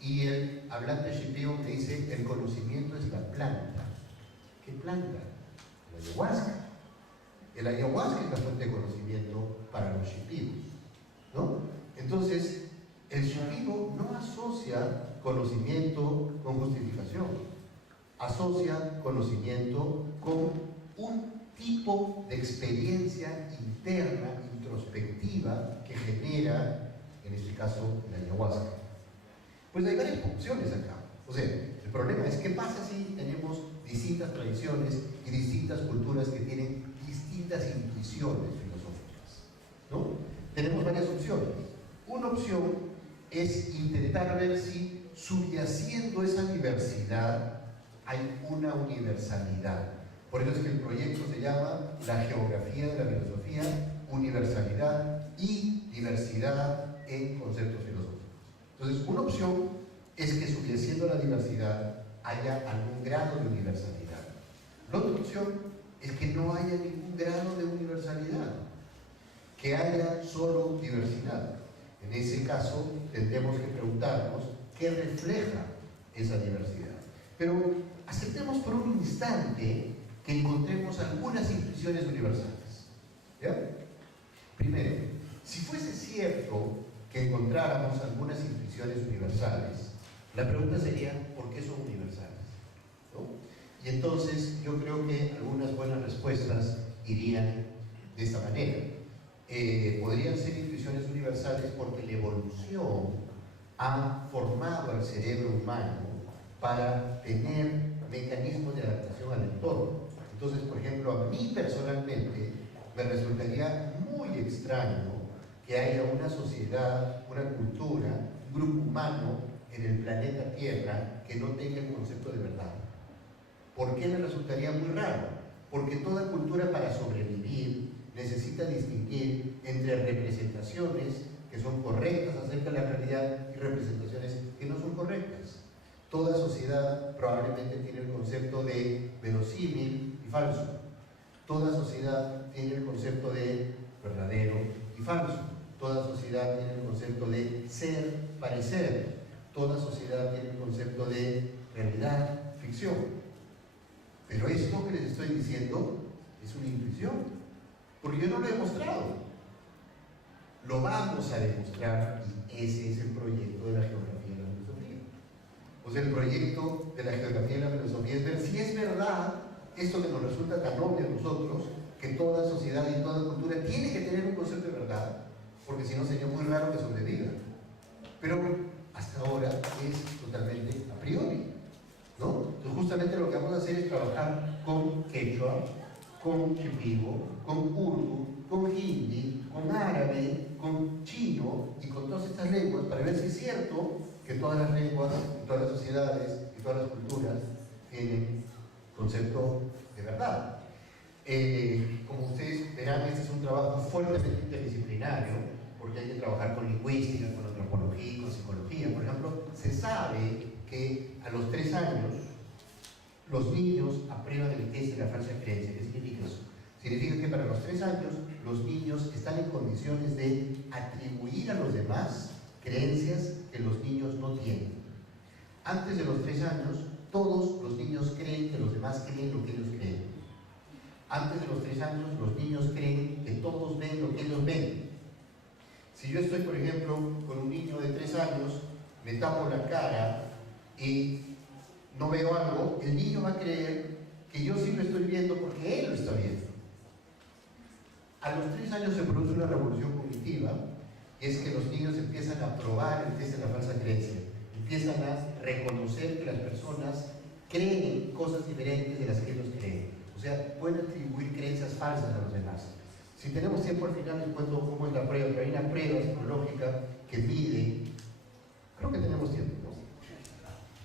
y el hablante shipigo me dice, el conocimiento es la planta? ¿Qué planta? La ayahuasca. El ayahuasca es la fuente de conocimiento para los shipigos, ¿no? Entonces, el shipigo no asocia conocimiento con justificación, asocia conocimiento con un tipo de experiencia interna, introspectiva, que genera, en este caso, la ayahuasca. Pues hay varias opciones acá. O sea, el problema es qué pasa si tenemos distintas tradiciones y distintas culturas que tienen distintas intuiciones filosóficas, ¿no? Tenemos varias opciones. Una opción es intentar ver si subyaciendo esa diversidad hay una universalidad. Por eso es que el proyecto se llama La geografía de la filosofía, universalidad y diversidad en conceptos filosóficos. Entonces, una opción es que subyaciendo la diversidad haya algún grado de universalidad. La otra opción es que no haya ningún grado de universalidad, que haya solo diversidad. En ese caso, tendremos que preguntarnos qué refleja esa diversidad. Pero aceptemos por un instante que encontremos algunas intuiciones universales. ¿Ya? Primero, si fuese cierto que encontráramos algunas intuiciones universales, la pregunta sería, ¿por qué son universales? ¿No? Y entonces yo creo que algunas buenas respuestas irían de esta manera. Podrían ser intuiciones universales porque la evolución ha formado al cerebro humano para tener mecanismos de adaptación al entorno. Entonces, por ejemplo, a mí personalmente me resultaría muy extraño que haya una sociedad, una cultura, un grupo humano en el planeta Tierra que no tenga el concepto de verdad. ¿Por qué me resultaría muy raro? Porque toda cultura, para sobrevivir, necesita distinguir entre representaciones que son correctas acerca de la realidad y representaciones que no son correctas. Toda sociedad probablemente tiene el concepto de verosímil y falso. Toda sociedad tiene el concepto de verdadero y falso. Toda sociedad tiene el concepto de ser, parecer. Toda sociedad tiene el concepto de realidad, ficción. Pero esto que les estoy diciendo es una intuición, porque yo no lo he demostrado. Lo vamos a demostrar, y ese es el proyecto de la geografía de la filosofía. O sea, el proyecto de la geografía de la filosofía es ver si es verdad esto que nos resulta tan obvio a nosotros, que toda sociedad y toda cultura tiene que tener un concepto de verdad, porque si no sería muy raro que sobreviva. Pero hasta ahora es totalmente a priori, ¿no? Entonces justamente lo que vamos a hacer es trabajar con quechua, con shipibo, con urdu, con hindi, con árabe, con chino y con todas estas lenguas para ver si es cierto que todas las lenguas, y todas las sociedades y todas las culturas tienen concepto de verdad. Como ustedes verán, este es un trabajo fuertemente interdisciplinario, porque hay que trabajar con lingüística, con antropología y con psicología. Por ejemplo, se sabe que a los 3 años los niños aprueban el test de la falsa creencia. ¿Qué significa eso? Significa que para los 3 años los niños están en condiciones de atribuir a los demás creencias que los niños no tienen. Antes de los 3 años, todos los niños creen que los demás creen lo que ellos creen. Antes de los 3 años, los niños creen que todos ven lo que ellos ven. Si yo estoy, por ejemplo, con un niño de 3 años, me tapo la cara y no veo algo, el niño va a creer que yo sí lo estoy viendo porque él lo está viendo. A los 3 años se produce una revolución cognitiva, y es que los niños empiezan a probar el test de la falsa creencia. Empiezan a reconocer que las personas creen cosas diferentes de las que ellos creen. O sea, pueden atribuir creencias falsas a los demás. Si tenemos tiempo al final les cuento cómo es la prueba, pero hay una prueba psicológica que mide, creo que tenemos tiempo, ¿no?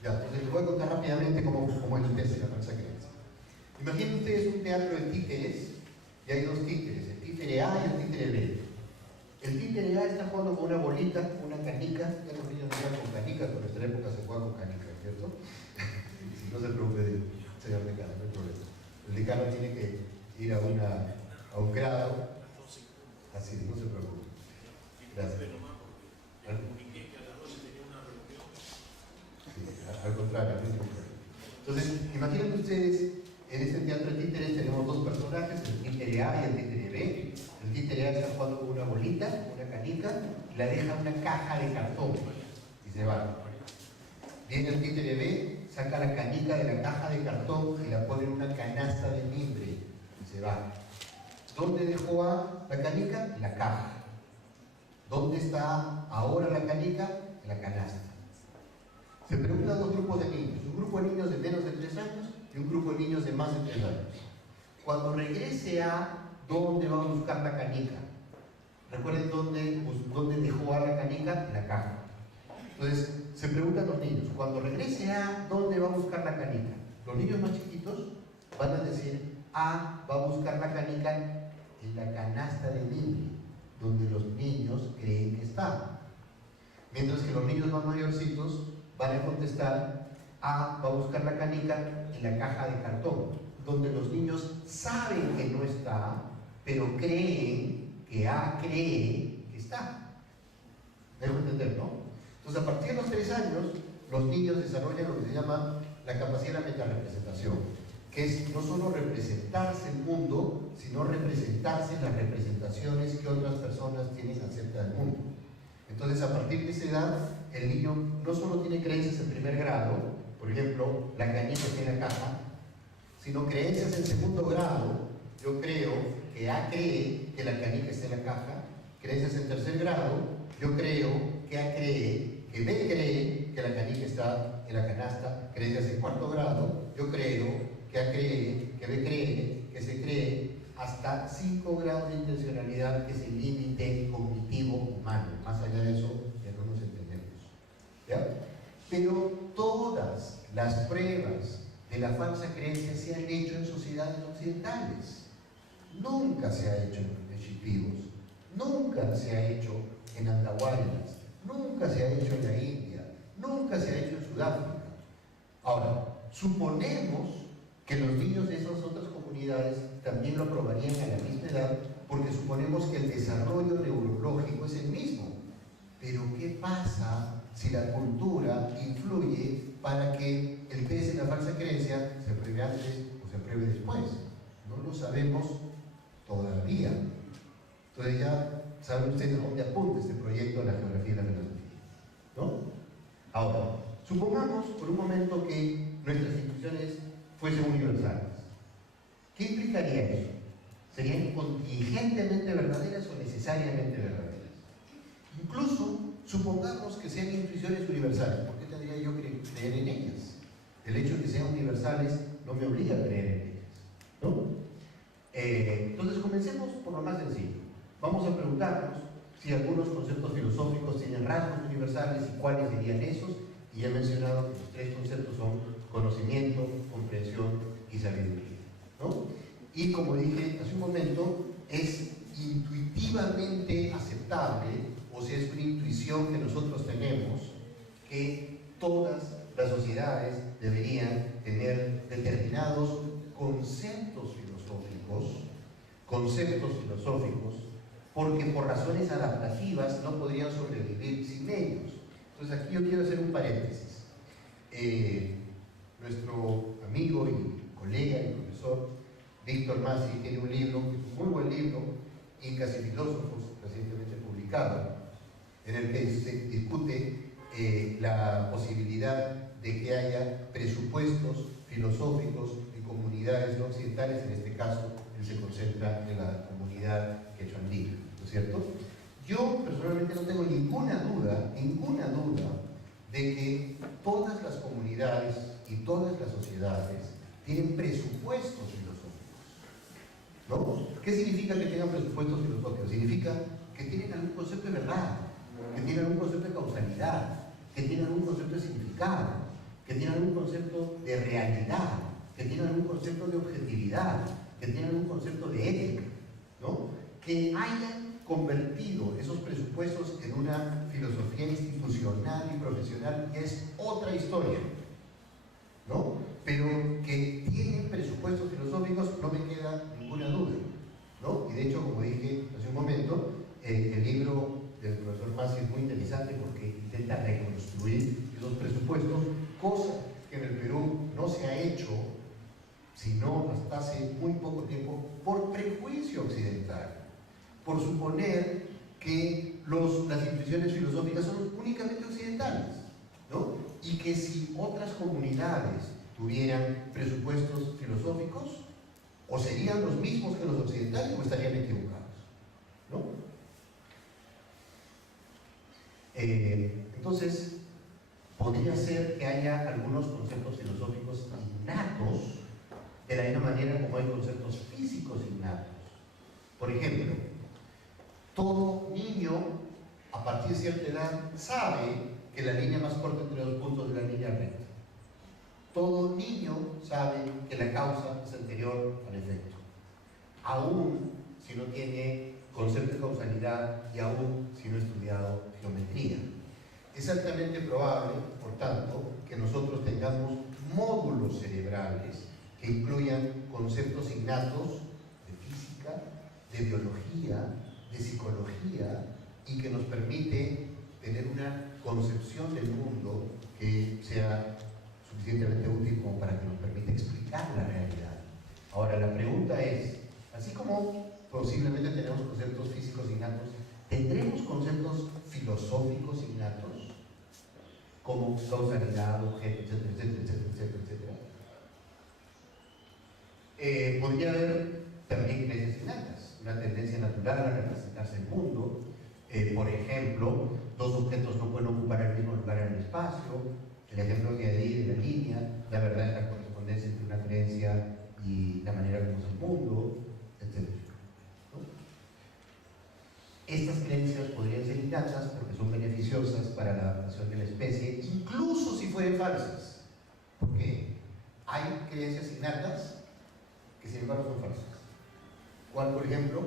Ya, entonces les voy a contar rápidamente cómo es el test de la falsa creencia. Imaginen ustedes un teatro de títeres, y hay 2 títeres, el títere A y el títere B. El títere A está jugando con una bolita, una canica, ya los niños no juegan con canicas, pero en nuestra época se juega con canicas, ¿cierto? Si no se preocupe, señor decano, no hay problema. El decano tiene que ir a un grado, así, no se preocupe. Gracias. Sí, al contrario, no se preocupe. Entonces, imaginen ustedes, en este teatro de títeres tenemos 2 personajes, el títere A y el títere B. El títere A está jugando con una bolita, una canica, y la deja en una caja de cartón y se va. Viene el títere B, saca la canica de la caja de cartón y la pone en una canasta de mimbre y se va. ¿Dónde dejó A la canica? En la caja. ¿Dónde está ahora la canica? En la canasta. Se preguntan 2 grupos de niños, un grupo de niños de menos de 3 años y un grupo de niños de más de 3 años. Cuando regrese A, ¿dónde va a buscar la canica? Recuerden dónde dejó A la canica, en la caja. Entonces, se preguntan los niños, cuando regrese A, ¿dónde va a buscar la canica? Los niños más chiquitos van a decir, A va a buscar la canica en la canasta de mimbre, donde los niños creen que está. Mientras que los niños más mayorcitos van a contestar, A va a buscar la canica en la caja de cartón, donde los niños saben que no está, pero creen que A cree que está. ¿Dejo entender, no? Entonces, a partir de los 3 años, los niños desarrollan lo que se llama la capacidad de la metarepresentación, que es no solo representarse el mundo, sino representarse las representaciones que otras personas tienen acerca del mundo. Entonces, a partir de esa edad, el niño no solo tiene creencias en primer grado, por ejemplo, la canica está en la caja, sino creencias en segundo grado. Yo creo que A cree que la canica está en la caja. Creencias en tercer grado, yo creo que A cree, que B cree que la canica está en la canasta. Creencias en cuarto grado, yo creo que A cree, que B cree, que C cree, hasta 5 grados de intencionalidad, que es el límite cognitivo humano. Más allá de eso, ya no nos entendemos. ¿Ya? Pero todas las pruebas de la falsa creencia se han hecho en sociedades occidentales. Nunca se ha hecho en Chipivos, nunca se ha hecho en Andahuaylas, nunca se ha hecho en la India, nunca se ha hecho en Sudáfrica. Ahora, suponemos que los niños de esas otras comunidades también lo aprobarían a la misma edad, porque suponemos que el desarrollo neurológico es el mismo. Pero ¿qué pasa si la cultura influye para que el test de la falsa creencia se apruebe antes o se apruebe después? No lo sabemos todavía. Entonces ya saben ustedes dónde apunta este proyecto de la geografía y la filosofía, ¿no? Ahora, supongamos por un momento que nuestras instituciones fuesen universales. ¿Qué implicaría eso? ¿Serían contingentemente verdaderas o necesariamente verdaderas? Incluso, supongamos que sean instituciones universales. ¿Por qué tendría yo que creer en ellas? El hecho de que sean universales no me obliga a creer en ellas, ¿no? Entonces, comencemos por lo más sencillo. Vamos a preguntarnos si algunos conceptos filosóficos tienen rasgos universales y cuáles serían esos. Y he mencionado que los 3 conceptos son conocimiento, comprensión y sabiduría, ¿no? Y como dije hace un momento, es intuitivamente aceptable, o sea, es una intuición que nosotros tenemos, que todas las sociedades deberían tener determinados conceptos filosóficos, porque por razones adaptativas no podrían sobrevivir sin ellos. Entonces aquí yo quiero hacer un paréntesis. Nuestro amigo y colega y profesor Víctor Masi tiene un libro, un muy buen libro, Incas y Filósofos, recientemente publicado, en el que se discute la posibilidad de que haya presupuestos filosóficos de comunidades no occidentales. En este caso, él se concentra en la comunidad quechua-andina, ¿no es cierto? Yo personalmente no tengo ninguna duda de que todas las comunidades y todas las sociedades tienen presupuestos filosóficos, ¿no? ¿Qué significa que tengan presupuestos filosóficos? Significa que tienen algún concepto de verdad, que tienen algún concepto de causalidad, que tienen algún concepto de significado, que tienen algún concepto de realidad, que tienen algún concepto de objetividad, que tienen algún concepto de ética, ¿no? Que hayan convertido esos presupuestos en una filosofía institucional y profesional y es otra historia, ¿no? Pero que tienen presupuestos filosóficos no me queda ninguna duda, ¿no? Y de hecho, como dije hace un momento, el libro del profesor Masi es muy interesante porque intenta reconstruir esos presupuestos, cosa que en el Perú no se ha hecho sino hasta hace muy poco tiempo por prejuicio occidental, por suponer que las instituciones filosóficas son únicamente occidentales, ¿no? Y que si otras comunidades tuvieran presupuestos filosóficos, o serían los mismos que los occidentales o estarían equivocados, ¿no? Entonces, podría ser que haya algunos conceptos filosóficos innatos, de la misma manera como hay conceptos físicos innatos. Por ejemplo, todo niño a partir de cierta edad sabe que la línea más corta entre dos puntos es la línea recta. Todo niño sabe que la causa es anterior al efecto, aún si no tiene concepto de causalidad y aún si no ha estudiado geometría. Es altamente probable, por tanto, que nosotros tengamos módulos cerebrales que incluyan conceptos innatos de física, de biología, de psicología, y que nos permite tener una concepción del mundo que sea suficientemente útil como para que nos permita explicar la realidad. Ahora, la pregunta es, así como posiblemente tenemos conceptos físicos innatos, ¿tendremos conceptos filosóficos innatos? Como causalidad, objeto, etcétera, etcétera, etcétera, etcétera, etcétera. Podría haber también creencias innatas, una tendencia natural a representarse el mundo. Por ejemplo, dos objetos no pueden ocupar el mismo lugar en el espacio. El ejemplo que di de la línea, la verdad es la correspondencia entre una creencia y la manera como es el mundo, etc. ¿No? Estas creencias podrían ser innatas porque son beneficiosas para la adaptación de la especie, incluso si fueran falsas. Porque hay creencias innatas que sin embargo son falsas. ¿Cuál, por ejemplo?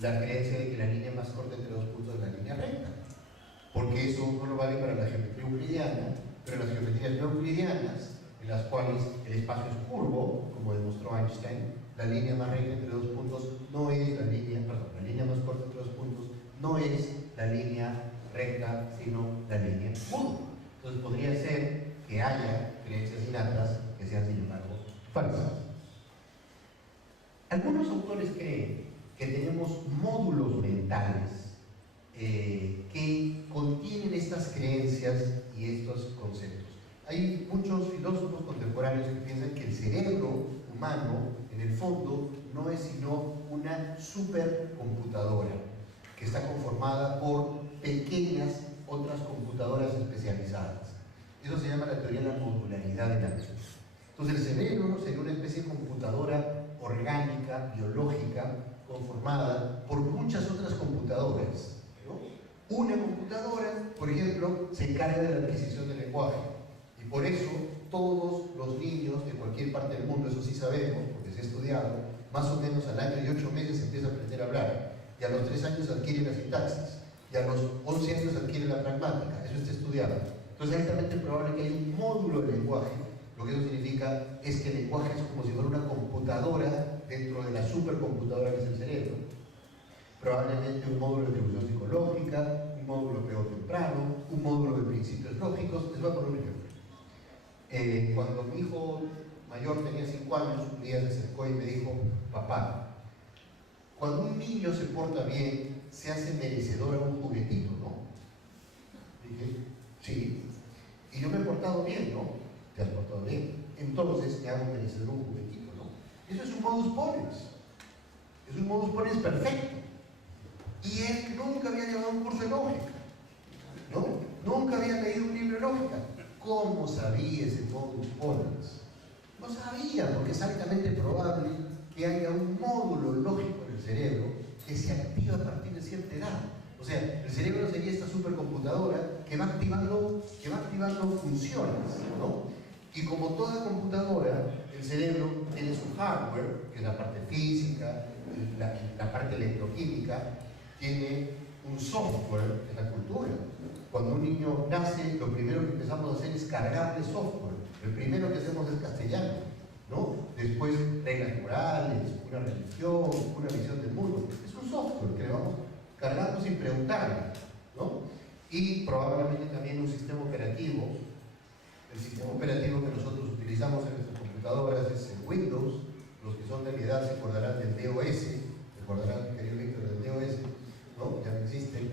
La creencia de que la línea más corta entre dos puntos es la línea recta. Porque eso solo vale para la geometría euclidiana, pero las geometrías no euclidianas, en las cuales el espacio es curvo, como demostró Einstein, la línea más recta entre dos puntos no es la línea, la línea más corta entre dos puntos no es la línea recta, sino la línea curva. Entonces podría ser que haya creencias innatas que sean, sin embargo, falsas. Algunos autores creen que tenemos módulos mentales que contienen estas creencias y estos conceptos. Hay muchos filósofos contemporáneos que piensan que el cerebro humano, en el fondo, no es sino una supercomputadora que está conformada por pequeñas otras computadoras especializadas. Eso se llama la teoría de la modularidad de la mente. Entonces el cerebro sería una especie de computadora orgánica, biológica, conformada por muchas otras computadoras, ¿no? Una computadora, por ejemplo, se encarga de la adquisición del lenguaje, y por eso todos los niños de cualquier parte del mundo, eso sí sabemos, porque se ha estudiado, más o menos al año y 8 meses empieza a aprender a hablar, y a los 3 años adquiere la sintaxis, y a los 11 años adquiere la pragmática. Eso está estudiado. Entonces es altamente probable que haya un módulo de lenguaje. Lo que eso significa es que el lenguaje es como si fuera una computadora dentro de la supercomputadora que es el cerebro. Probablemente un módulo de atribución psicológica, un módulo apego temprano, un módulo de principios lógicos. Les voy a poner un ejemplo. Cuando mi hijo mayor tenía 5 años, un día se acercó y me dijo: papá, cuando un niño se porta bien, se hace merecedor a un juguetito, ¿no? Dije: sí. Y yo me he portado bien, ¿no? Te has portado bien. Entonces te hago merecedor a un juguetito, ¿no? Eso es un modus ponens. Es un modus ponens perfecto. Y él nunca había llevado un curso de lógica, ¿no? Nunca había leído un libro de lógica. ¿Cómo sabía ese modus ponens? No sabía, porque es altamente probable que haya un módulo lógico en el cerebro que se activa a partir de cierta edad. O sea, el cerebro sería esta supercomputadora que va activando funciones, ¿no? Y como toda computadora, el cerebro tiene su hardware, que es la parte física, la parte electroquímica, tiene un software, que es la cultura. Cuando un niño nace, lo primero que empezamos a hacer es cargarle software. El primero que hacemos es castellano, ¿no? Después reglas morales, una religión, una visión del mundo. Es un software que le vamos cargando sin preguntarle, ¿no? Y probablemente también un sistema operativo. El sistema operativo que nosotros utilizamos en nuestras computadoras es el Windows. Los que son de mi edad se acordarán del DOS, recordarán, querido Víctor, del DOS, ¿no? Ya no existen.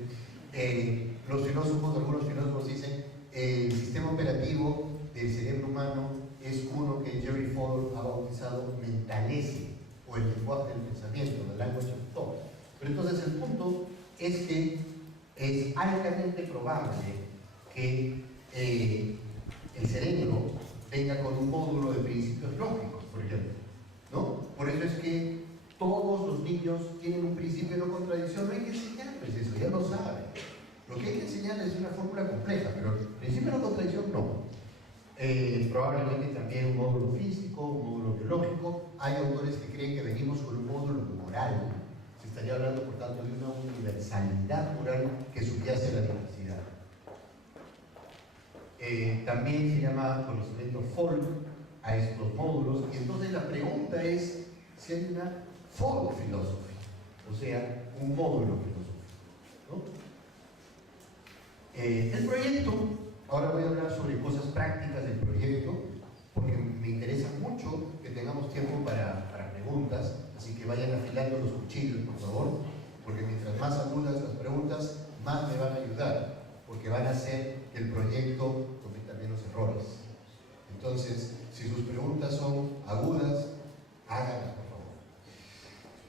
Algunos filósofos dicen, el sistema operativo del cerebro humano es uno que Jerry Ford ha bautizado mentalese, o el lenguaje del pensamiento, the language of thought. Pero entonces el punto es que es altamente probable que el cerebro venga con un módulo de principios lógicos, por ejemplo, ¿no? Por eso es que todos los niños tienen un principio de no contradicción. No hay que enseñarles eso, ya lo saben. Lo que hay que enseñarles es una fórmula compleja, pero el principio de no contradicción no. Probablemente también un módulo físico, un módulo biológico. Hay autores que creen que venimos con un módulo moral. Se estaría hablando, por tanto, de una universalidad moral que subyace a la diversidad. También se llama conocimiento folk a estos módulos, y entonces la pregunta es si hay una folk philosophy, o sea, un módulo filosófico, ¿no? El proyecto, ahora voy a hablar sobre cosas prácticas del proyecto, porque me interesa mucho que tengamos tiempo para preguntas, así que vayan afilando los cuchillos, por favor, porque mientras más agudas las preguntas, más me van a ayudar, porque van a hacer que el proyecto cometa menos errores. Entonces, si sus preguntas son agudas, háganlas, por favor.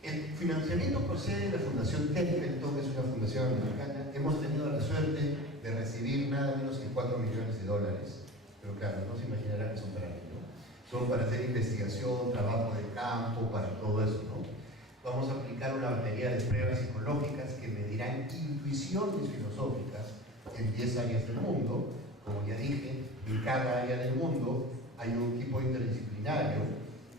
El financiamiento procede de la Fundación Templeton, que es una fundación americana. Hemos tenido la suerte de recibir nada menos que $4 millones, pero claro, no se imaginarán que son para mí, ¿no? Son para hacer investigación, trabajo de campo, para todo eso, ¿no? Vamos a aplicar una batería de pruebas psicológicas que medirán intuiciones filosóficas en 10 áreas del mundo. Como ya dije, en cada área del mundo hay un equipo interdisciplinario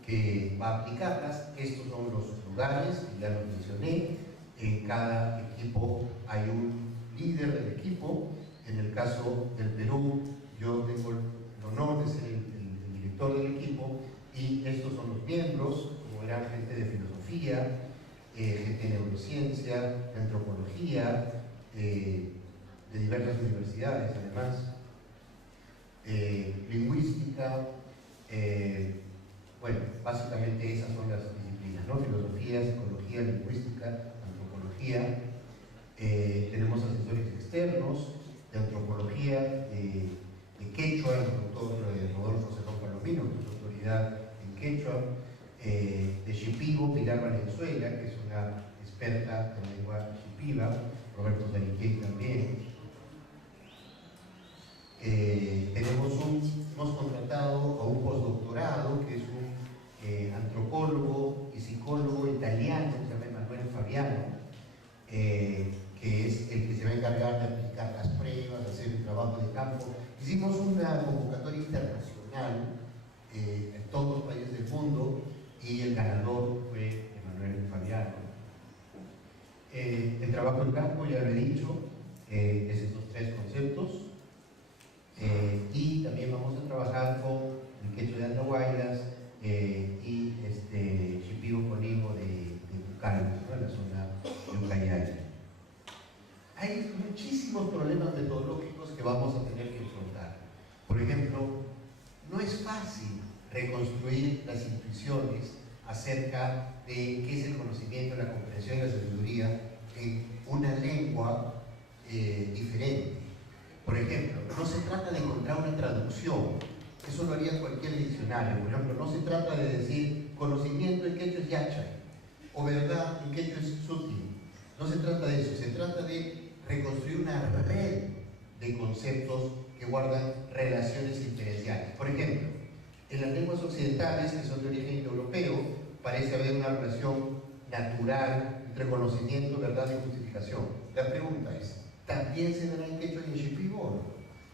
que va a aplicarlas. Estos son los lugares, ya los mencioné. En cada equipo hay un líder del equipo. En el caso del Perú, yo tengo el honor de ser el director del equipo, y estos son los miembros, como verán, gente de filosofía, gente de neurociencia, de antropología, de diversas universidades además, lingüística, bueno, básicamente esas son las disciplinas, ¿no? Filosofía, psicología, lingüística, antropología. Tenemos asesores externos de antropología, de quechua, el doctor Rodolfo Cerrón Palomino, que es autoridad en quechua, de Shipibo, Pilar Valenzuela, que es una experta en lengua shipiba, Roberto Dariquet también. Hemos contratado a un postdoctorado, que es un antropólogo y psicólogo italiano, que se llama Emanuele Fabiano, que es el que se va a encargar de aplicar las pruebas, de hacer el trabajo de campo. Hicimos una convocatoria internacional en todos los países del mundo, y el ganador fue Emanuele Fabiano. El trabajo en campo, ya lo he dicho, es estos 3 conceptos. Y también vamos a trabajar con el quechua de Andahuaylas y Shipibo Conigo de Pucallpa, ¿no? En la zona de Ucayali. Hay muchísimos problemas metodológicos que vamos a tener que enfrentar. Por ejemplo, no es fácil reconstruir las intuiciones acerca de qué es el conocimiento, la comprensión y la sabiduría en una lengua diferente. Por ejemplo, no se trata de encontrar una traducción, eso lo haría cualquier diccionario. Por ejemplo, no se trata de decir conocimiento en quechua es yachay o verdad en quechua es suti. No se trata de eso, se trata de reconstruir una red de conceptos que guardan relaciones inferenciales. Por ejemplo, en las lenguas occidentales, que son de origen indoeuropeo, parece haber una relación natural entre conocimiento, verdad y justificación. La pregunta es, ¿también se dará en quechua y en shipibo?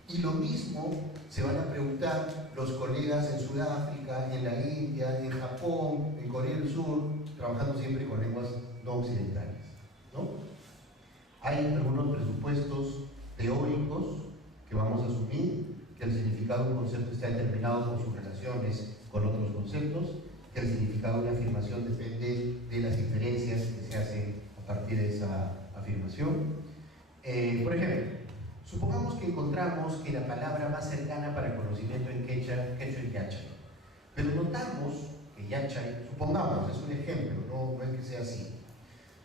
Y lo mismo se van a preguntar los colegas en Sudáfrica, en la India, en Japón, en Corea del Sur, trabajando siempre con lenguas no occidentales, ¿no? Hay algunos presupuestos teóricos que vamos a asumir que el significado de un concepto está determinado por sus relaciones con otros conceptos, que el significado de una afirmación depende de las inferencias que se hacen a partir de esa afirmación. Por ejemplo, supongamos que encontramos que la palabra más cercana para conocimiento en quechua es yachay, pero notamos que yachay, supongamos, es un ejemplo, no es que sea así,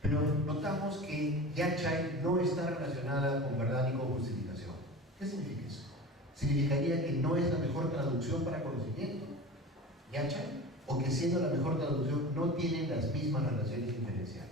pero notamos que yachay no está relacionada con verdad ni con justificación. ¿Qué significa eso? ¿Significaría que no es la mejor traducción para conocimiento, yachay? O que siendo la mejor traducción no tienen las mismas relaciones inferenciales,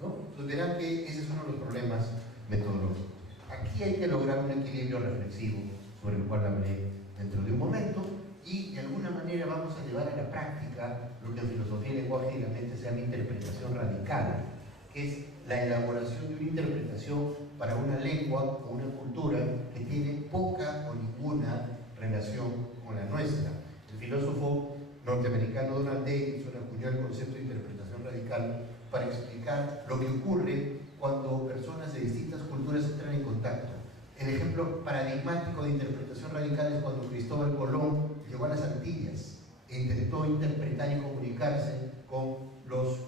¿no? Entonces verán que ese es uno de los problemas metodológicos. Aquí hay que lograr un equilibrio reflexivo sobre el cual hablaré dentro de un momento, y de alguna manera vamos a llevar a la práctica lo que en filosofía, lenguaje y la mente se llama interpretación radical, que es la elaboración de una interpretación para una lengua o una cultura que tiene poca o ninguna relación con la nuestra. El filósofo norteamericano Donald Davidson acuñó el concepto de interpretación radical para explicar lo que ocurre cuando personas de distintas culturas entran en contacto. El ejemplo paradigmático de interpretación radical es cuando Cristóbal Colón llegó a las Antillas e intentó interpretar y comunicarse con los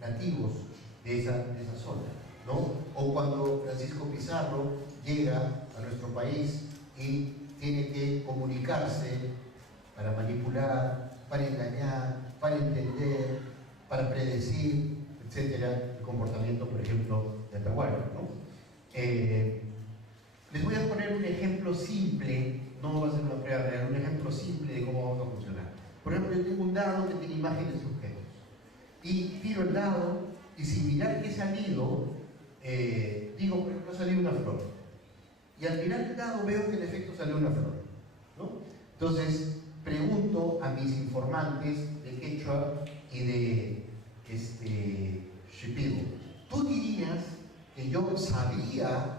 nativos de esa zona, ¿no? O cuando Francisco Pizarro llega a nuestro país y tiene que comunicarse para manipular, para engañar, para entender, para predecir, etcétera, el comportamiento, por ejemplo, de Atahualpa, ¿no? Les voy a poner un ejemplo simple, no va a ser una prueba real, un ejemplo simple de cómo vamos a funcionar. Por ejemplo, yo tengo un dado que tiene imágenes de objetos y tiro el dado y sin mirar qué ha salido, digo, por ejemplo, ha salido una flor. Y al mirar el dado veo que en efecto salió una flor, ¿no? Entonces, pregunto a mis informantes de quechua y de shipibo, ¿tú dirías que yo sabía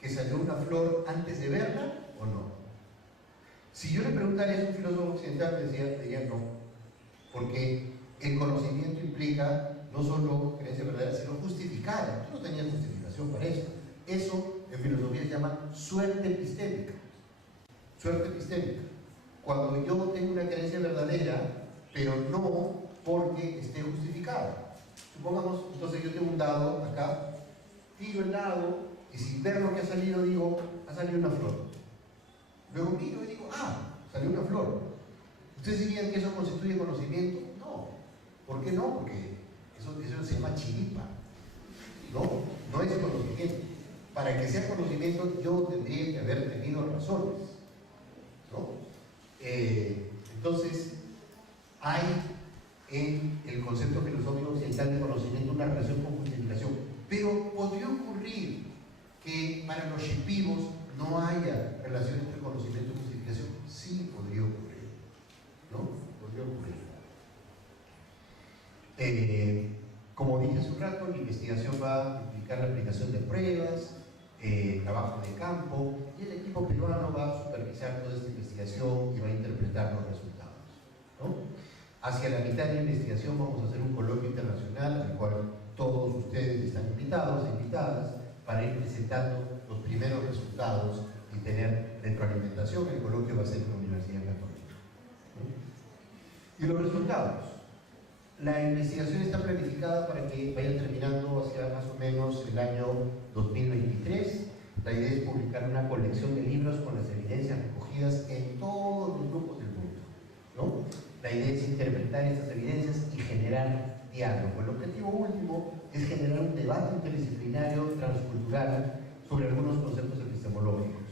que salió una flor antes de verla o no? Si yo le preguntara a un filósofo occidental, me diría no, porque el conocimiento implica no solo creencia verdadera, sino justificada. Tú no tenías justificación para eso. Eso en filosofía se llama suerte epistémica. Suerte epistémica. Cuando yo tengo una creencia verdadera, pero no porque esté justificada. Supongamos, entonces yo tengo un dado acá, tiro el dado y sin ver lo que ha salido digo, ha salido una flor. Luego miro y digo, salió una flor. ¿Ustedes dirían que eso constituye conocimiento? No. ¿Por qué no? Porque eso se llama chiripa. No es conocimiento. Para que sea conocimiento yo tendría que haber tenido razones, ¿no? Entonces, hay en el concepto filosófico occidental de conocimiento una relación con justificación, pero podría ocurrir que para los shipibos no haya relación entre conocimiento y justificación. Sí, podría ocurrir, ¿no? Podría ocurrir. Como dije hace un rato, la investigación va a implicar la aplicación de pruebas, trabajo de campo, y el equipo peruano va a supervisar toda esta investigación y va a interpretar los resultados, ¿no? Hacia la mitad de la investigación vamos a hacer un coloquio internacional al cual todos ustedes están invitados e invitadas para ir presentando los primeros resultados y tener retroalimentación. El coloquio va a ser en la Universidad Católica, ¿no? Y los resultados. La investigación está planificada para que vaya terminando hacia más o menos el año 2023. La idea es publicar una colección de libros con las evidencias recogidas en todos los grupos del mundo, ¿no? La idea es interpretar estas evidencias y generar diálogo. El objetivo último es generar un debate interdisciplinario transcultural sobre algunos conceptos epistemológicos.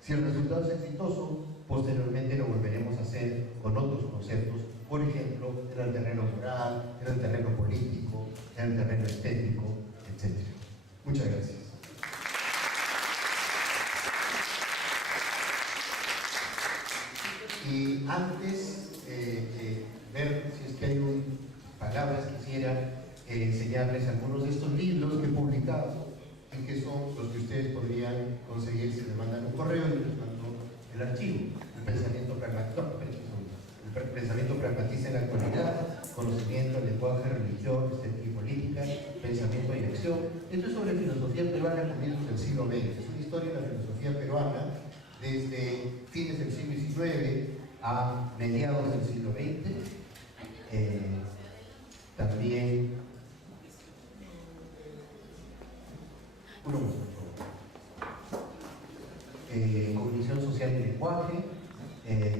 Si el resultado es exitoso, posteriormente lo volveremos a hacer con otros conceptos, por ejemplo, en el terreno moral, en el terreno político, en el terreno estético, etc. Muchas gracias. Y antes de ver si es que hay palabras, quisiera enseñarles algunos de estos libros que he publicado y que son los que ustedes podrían conseguir si me mandan un correo y les mando el archivo. El pensamiento pragmatista en la actualidad, conocimiento, lenguaje, religión, estética y política, pensamiento y acción. Esto es sobre filosofía peruana a comienzos del siglo XX. Es una historia de la filosofía peruana desde fines del siglo XIX a mediados del siglo XX. También uno más, por favor. Cognición social y lenguaje,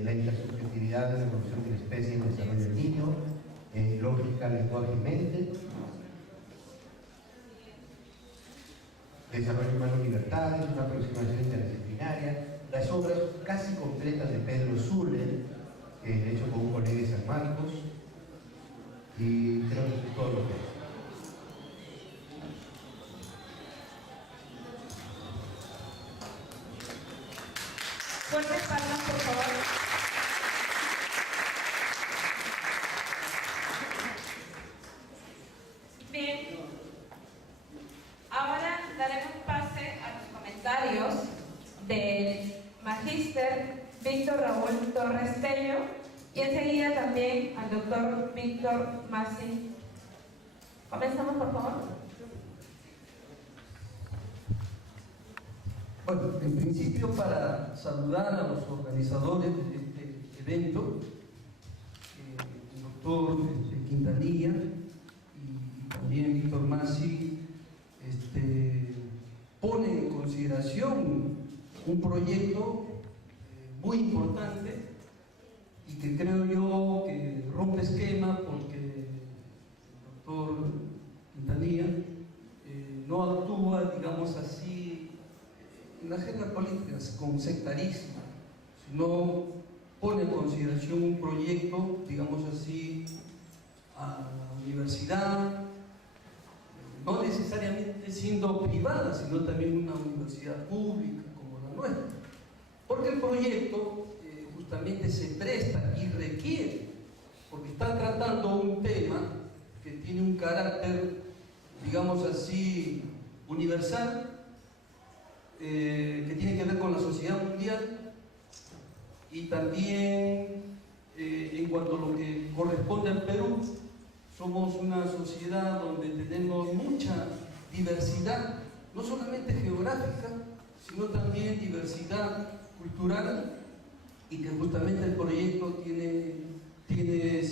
la intersubjetividad de la evolución de la especie y el desarrollo del niño, lógica, lenguaje y mente, desarrollo humano y libertades, una aproximación interdisciplinaria, las obras casi completas de Pedro Zuller, hecho con un colega de San Marcos, y creo que es todo lo que es. Fuertes palmas, por favor. Bien. Ahora daremos pase a los comentarios del magíster Víctor Raúl Torres Tello y enseguida también al doctor Víctor Massi. Comenzamos, por favor. Bueno, en principio, para saludar a los organizadores de este evento, el doctor Quintanilla y también Víctor Massi ponen en consideración un proyecto muy importante y que creo yo que rompe esquema porque el doctor Quintanilla no actúa, digamos así, en las agendas políticas con sectarismo, sino pone en consideración un proyecto, digamos así, a la universidad, no necesariamente siendo privada, sino también una universidad pública como la nuestra, porque el proyecto justamente se presta y requiere, porque está tratando un tema que tiene un carácter, digamos así, universal, que tiene que ver con la sociedad mundial y también en cuanto a lo que corresponde al Perú, somos una sociedad donde tenemos mucha diversidad, no solamente geográfica, sino también diversidad cultural y que justamente el proyecto tiene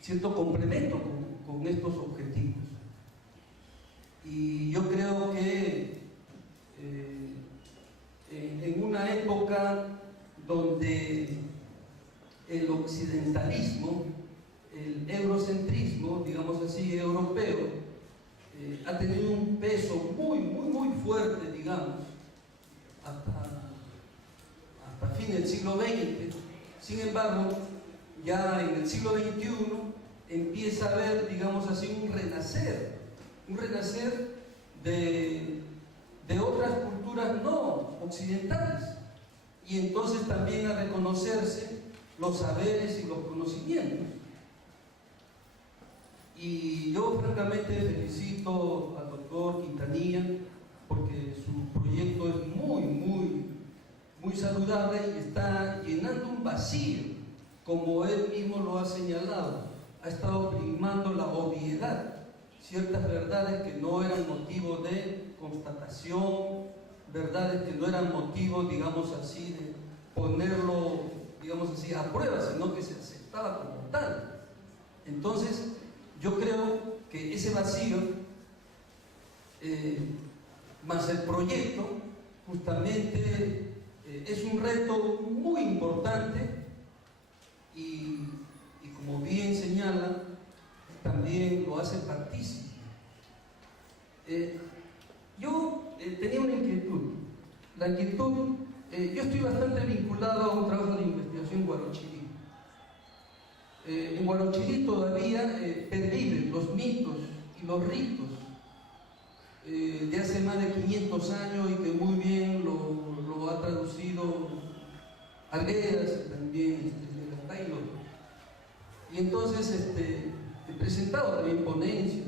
cierto complemento con estos objetivos. Y yo creo que en una época donde el occidentalismo, el eurocentrismo, digamos así, europeo, ha tenido un peso muy fuerte, digamos, hasta fin del siglo XX. Sin embargo, ya en el siglo XXI empieza a haber, digamos así, un renacer de otras culturas no occidentales, y entonces también a reconocerse los saberes y los conocimientos. Y yo francamente felicito al doctor Quintanilla porque su proyecto es muy saludable y está llenando un vacío, como él mismo lo ha señalado. Ha estado primando la obviedad, ciertas verdades que no eran motivo de constatación, verdades que no eran motivo, digamos así, de ponerlo, digamos así, a prueba, sino que se aceptaba como tal. Entonces, yo creo que ese vacío, más el proyecto, justamente es un reto muy importante y como bien señala, también lo hace partícipe. Yo tenía una inquietud. La inquietud, yo estoy bastante vinculado a un trabajo de investigación en Huarochirí. En Huarochirí todavía perviven los mitos y los ritos de hace más de 500 años y que muy bien lo ha traducido Arguedas y también Taylor. Y entonces he presentado también ponencias.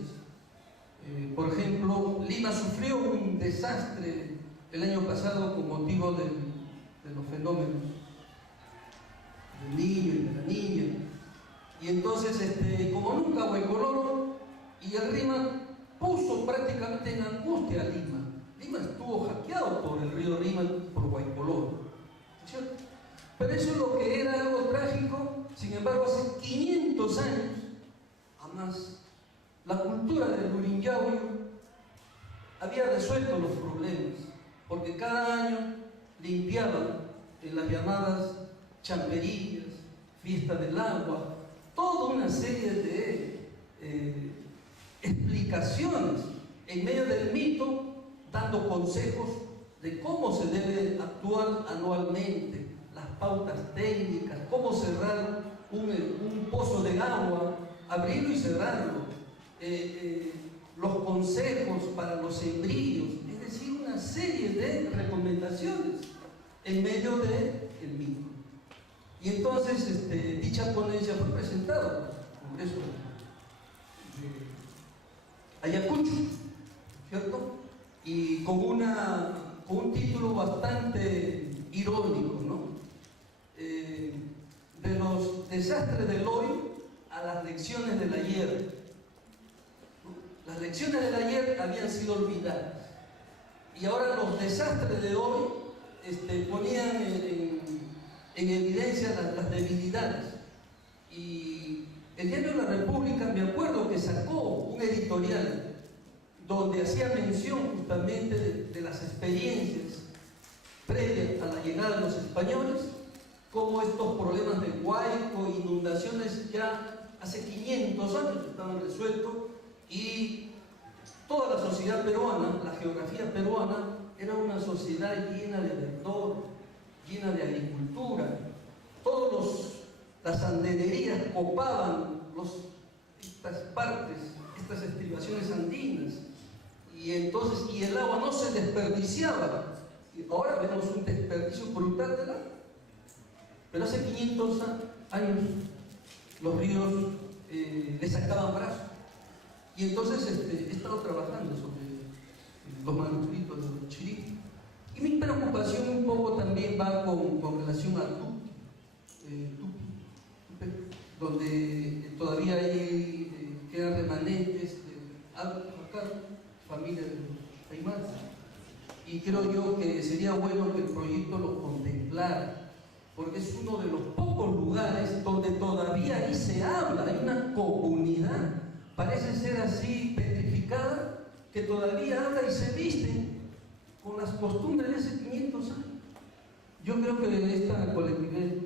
Por ejemplo, Lima sufrió un desastre el año pasado con motivo de los fenómenos del niño y de la niña. Y entonces, como nunca Huaycoloro y el RIMA puso prácticamente en angustia a Lima. Lima estuvo hackeado por el río Lima, por Huaycoloro, ¿cierto? Pero eso es lo que era algo trágico. Sin embargo, hace 500 años, además, la cultura del Urinyahuyo había resuelto los problemas, porque cada año limpiaban en las llamadas champerillas, fiesta del agua, toda una serie de explicaciones en medio del mito, dando consejos de cómo se debe actuar anualmente, las pautas técnicas, cómo cerrar un pozo de agua, abrirlo y cerrarlo, los consejos para los sembríos, es decir, una serie de recomendaciones en medio del mito. Y entonces dicha ponencia fue presentada al Congreso de Ayacucho, ¿cierto? Y con un título bastante irónico, ¿no? De los desastres del hoy a las lecciones del ayer. Las lecciones del ayer habían sido olvidadas y ahora los desastres de hoy ponían en evidencia las debilidades. Y el diario La República, me acuerdo que sacó un editorial donde hacía mención justamente de las experiencias previas a la llegada de los españoles, como estos problemas de huaico, inundaciones ya hace 500 años estaban resueltos, y toda la sociedad peruana, la geografía peruana, era una sociedad llena de verdor, llena de agricultura. Las andererías copaban estas partes, estas estribaciones andinas, y entonces el agua no se desperdiciaba. Y ahora vemos un desperdicio brutal del agua. Pero hace 500 años los ríos le sacaban brazos. Y entonces he estado trabajando sobre los manuscritos de Huarochirí. Y mi preocupación un poco también va con relación a Tupi, donde todavía quedan remanentes de acá, familia de los Aymaras. Y creo yo que sería bueno que el proyecto lo contemplara, porque es uno de los pocos lugares donde todavía ahí se habla, hay una comunidad, parece ser así petrificada, que todavía habla y se viste con las costumbres de hace 500 años. Yo creo que esta colectividad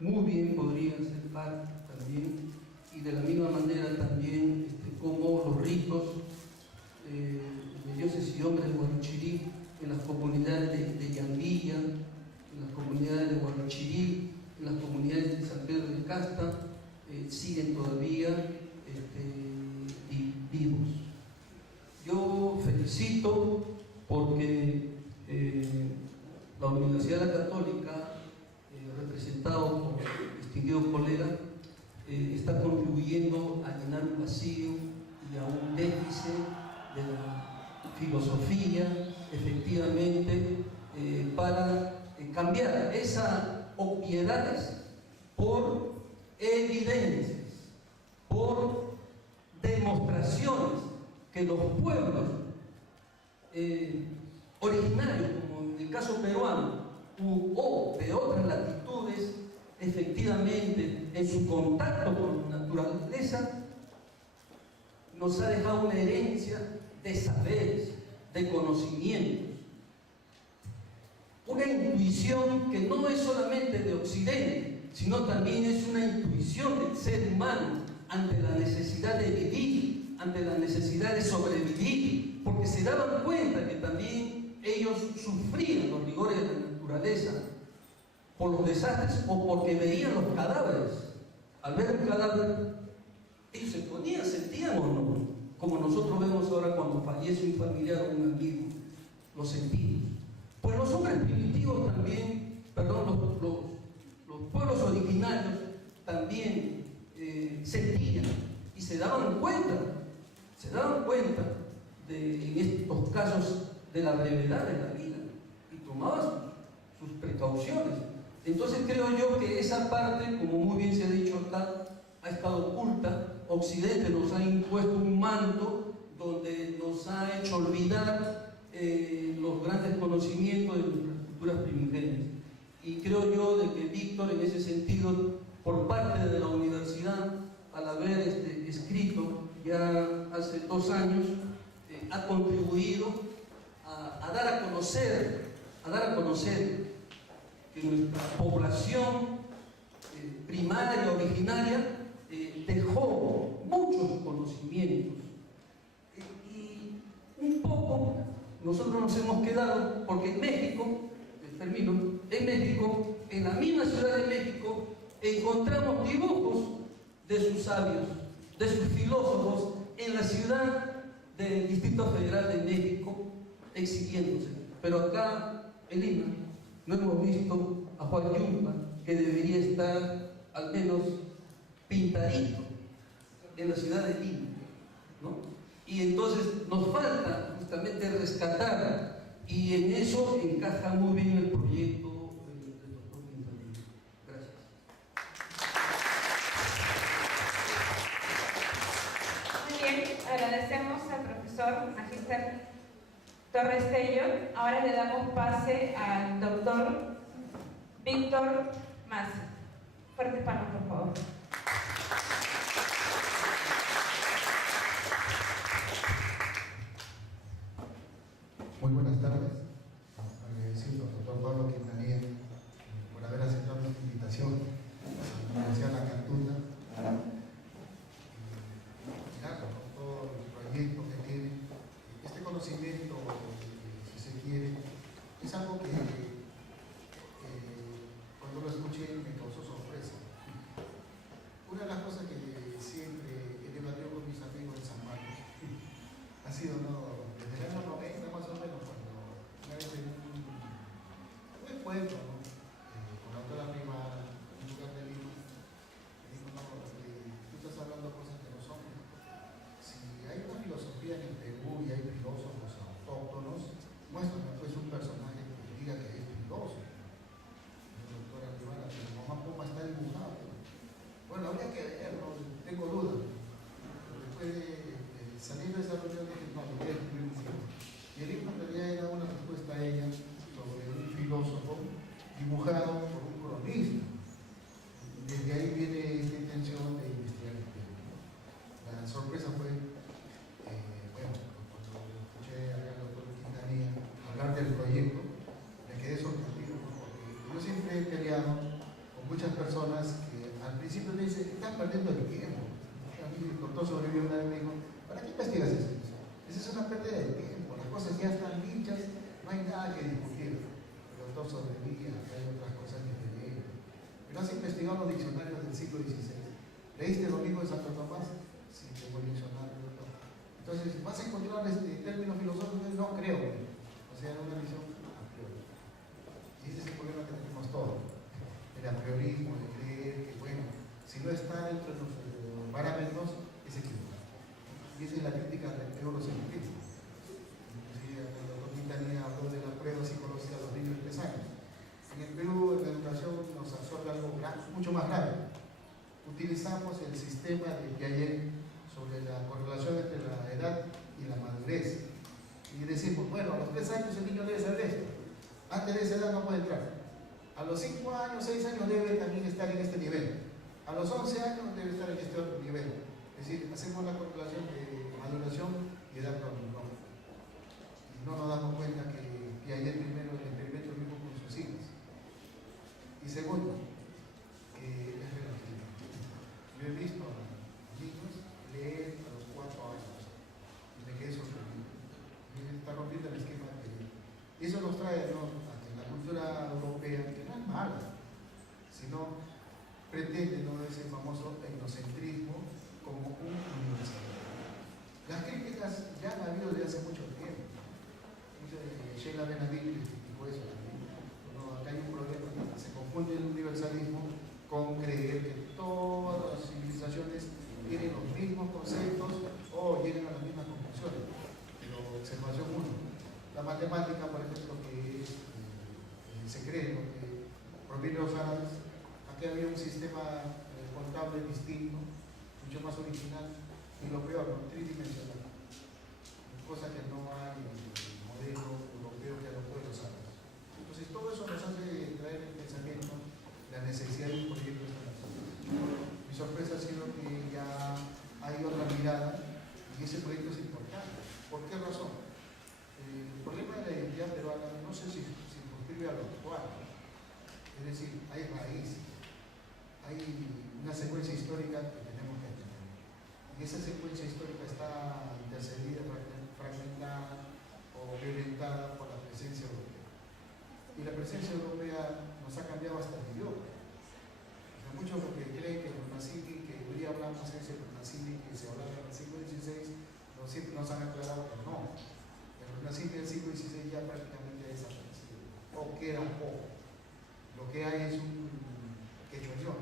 muy bien podría ser parte también, y de la misma manera también como los ritos de dioses y hombres de Huarochirí en las comunidades de Yambilla, en las comunidades de Huarochirí, en las comunidades de San Pedro de Casta, siguen todavía vivos. Yo felicito porque la Universidad de la Católica, representado por el distinguido colega, está contribuyendo a llenar un vacío y a un déficit de la filosofía, efectivamente, para cambiar esas obviedades por evidencias, por demostraciones que los pueblos originarios, como en el caso peruano, o de otras latitudes, efectivamente, en su contacto con la naturaleza, nos ha dejado una herencia de saberes, de conocimientos. una intuición que no es solamente de Occidente, sino también es una intuición del ser humano ante la necesidad de vivir, ante la necesidad de sobrevivir, porque se daban cuenta que también ellos sufrían los rigores de la naturaleza por los desastres o porque veían los cadáveres. Al ver un cadáver, ellos se ponían, sentían o no, como nosotros vemos ahora cuando fallece un familiar o un amigo, lo sentimos. Pues los hombres primitivos también, perdón, los pueblos originarios también sentían y se daban cuenta en estos casos de la brevedad de la vida y tomaban sus precauciones. Entonces creo yo que esa parte, como muy bien se ha dicho acá, ha estado oculta. Occidente nos ha impuesto un manto donde nos ha hecho olvidar los grandes conocimientos de nuestras culturas primigenias. Y creo yo de que Víctor, en ese sentido, por parte de la universidad, al haber escrito ya hace 2 años, ha contribuido a dar a conocer que nuestra población primaria, originaria, dejó muchos conocimientos. Y un poco nosotros nos hemos quedado, porque en México, en la misma Ciudad de México, encontramos dibujos de sus sabios, de sus filósofos, en la ciudad del Distrito Federal de México, exhibiéndose. Pero acá, en Lima, no hemos visto a Juan Yumpa, que debería estar al menos pintadito en la ciudad de Lima, ¿no? Y entonces nos falta justamente rescatar, y en eso encaja muy bien el proyecto del doctor Quintanilla. Gracias. Muy bien, agradecemos al profesor Magíster Torres Tello. Ahora le damos pase al doctor Víctor Massi. Fuertes palmas, por favor. Muy buenas tardes. Agradecido al doctor Pablo Quintanilla por haber aceptado esta invitación a la Universidad de la Cantuta. Con todo el proyecto que tiene, este conocimiento, si se quiere, es algo que cuando lo escuché me causó sorpresa. Una de las cosas que siempre he debatido con mis amigos en San Marcos ha sido, desde el año 90 más o menos, cuando una vez en un encuentro, con la autora privada, en un lugar de Lima, me dijo, tú estás hablando cosas que no son. Si hay una filosofía en el Perú y hay filósofos autóctonos, muéstrame pues un personaje que diga que es filósofo. La doctora privada, pero mamá Puma está dibujado. Bueno, habría que ver, no tengo dudas. Después de salir de esa reunión dije, no, lo voy a escribir un libro. Y el libro en realidad era una respuesta a ella sobre un filósofo dibujado por un cronista. Desde ahí viene esta intención de investigar el tema. La sorpresa fue, cuando escuché al doctor Quintanilla hablar del proyecto, me quedé sorprendido, porque yo siempre he peleado con muchas personas que al principio me dicen, están perdiendo el tiempo. A mí el doctor sobrevivió una vez me dijo, ¿para qué investigas eso? Esa es una pérdida de tiempo, las cosas ya están dichas, no hay nada que discutir. El doctor sobrevivía, hay otras cosas que te leen. Pero has investigado los diccionarios del siglo XVI. ¿Leíste el Domingo de Santo Tomás? Sí, tengo el diccionario, doctor. Entonces, ¿vas a encontrar términos filosóficos? No creo. O sea, una visión a priori. Y ese es el problema que tenemos todos. El a priorismo, de creer que, bueno, si no está dentro de los parámetros, es equivocado. Y esa es la crítica del eurocentrismo. El doctor Quintanilla habló de la prueba psicológica de los niños de 3 años. En el Perú, la educación nos absorbe algo mucho más grave. Utilizamos el sistema de Piaget sobre la correlación entre la edad y la madurez. Y decimos, bueno, a los 3 años el niño debe saber esto. Antes de esa edad no puede entrar. A los 5 años, 6 años debe también estar en este nivel. A los 11 años debe estar en este otro nivel. Es decir, hacemos la correlación de maduración y edad cronológica. Y no nos damos cuenta que Piaget primero el experimento mismo con sus Y eso nos trae, ¿no?, a que la cultura europea, que no es mala, sino pretende, ¿no?, ese famoso etnocentrismo como un universalismo. Las críticas ya han habido desde hace mucho tiempo. Sheila Benadí criticó eso también. No, acá hay un problema, se confunde el universalismo con creer que todas las civilizaciones tienen los mismos conceptos o llegan a las mismas conclusiones. Pero observación 1. La matemática, por ejemplo, que es, se cree, ¿no?, que proviene de los árabes. Aquí había un sistema contable distinto, mucho más original, y lo peor, ¿no?, tridimensional, cosa que no hay en el modelo europeo que adoptó los árabes. Entonces todo eso nos hace traer el pensamiento la necesidad de un proyecto internacional. Mi sorpresa ha sido que ya hay otra mirada y ese proyecto es importante. ¿Por qué razón? El problema de la identidad peruana no sé si circunscribe a lo actual, es decir, hay raíces, hay una secuencia histórica que tenemos que entender. Y esa secuencia histórica está intercedida, fragmentada o violentada por la presencia europea. Y la presencia europea nos ha cambiado hasta el idioma. O sea, muchos lo que creen que los Mazzini, que hoy hablamos de ese Mazzini que se hablaba en el siglo XVI, siempre nos han aclarado que no. El Mazzini del siglo XVI ya prácticamente ha desaparecido, o queda poco. Lo que hay es un quechua,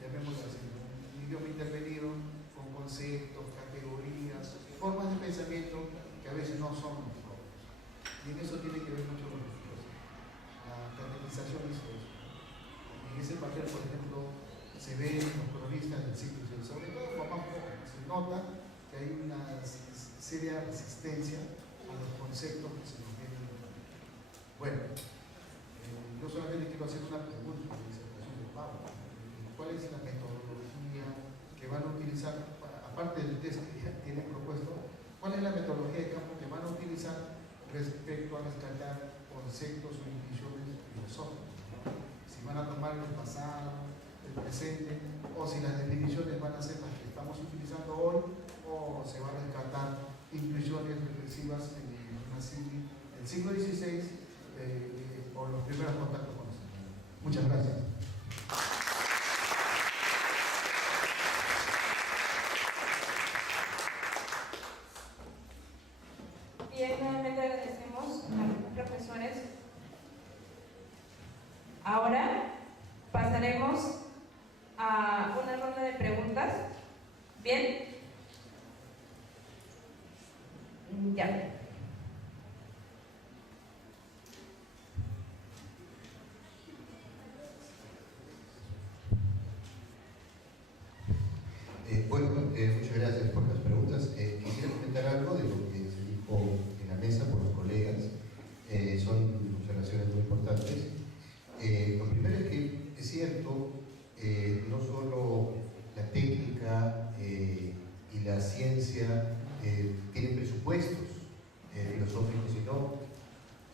llamémoslo así, un idioma intervenido con conceptos, categorías, formas de pensamiento que a veces no son los propios. Y en eso tiene que ver mucho con los cosas. La catetización hizo eso. En ese papel, por ejemplo, se ve en los cronistas del siglo XVI, sobre todo por más poco, se nota que hay una seria resistencia a los conceptos que se nos vienen. Bueno, yo solamente quiero hacer una pregunta en disertación de Pablo. ¿Cuál es la metodología que van a utilizar, aparte del test que ya tienen propuesto, cuál es la metodología de campo que van a utilizar respecto a rescatar conceptos o intuiciones filosóficas? Si van a tomar el pasado, el presente, o si las definiciones van a ser las que estamos utilizando hoy, o se van a rescatar intuiciones reflexivas en el siglo XVI, o los primeros contactos con nosotros. Muchas gracias. Bien, nuevamente agradecemos a los profesores. Ahora pasaremos a una ronda de preguntas. Bien. Ya. Muchas gracias por las preguntas. Quisiera comentar algo de lo que se dijo en la mesa por los colegas. Son observaciones muy importantes. Lo primero es que es cierto, no solo la técnica y la ciencia tienen presupuestos filosóficos, sino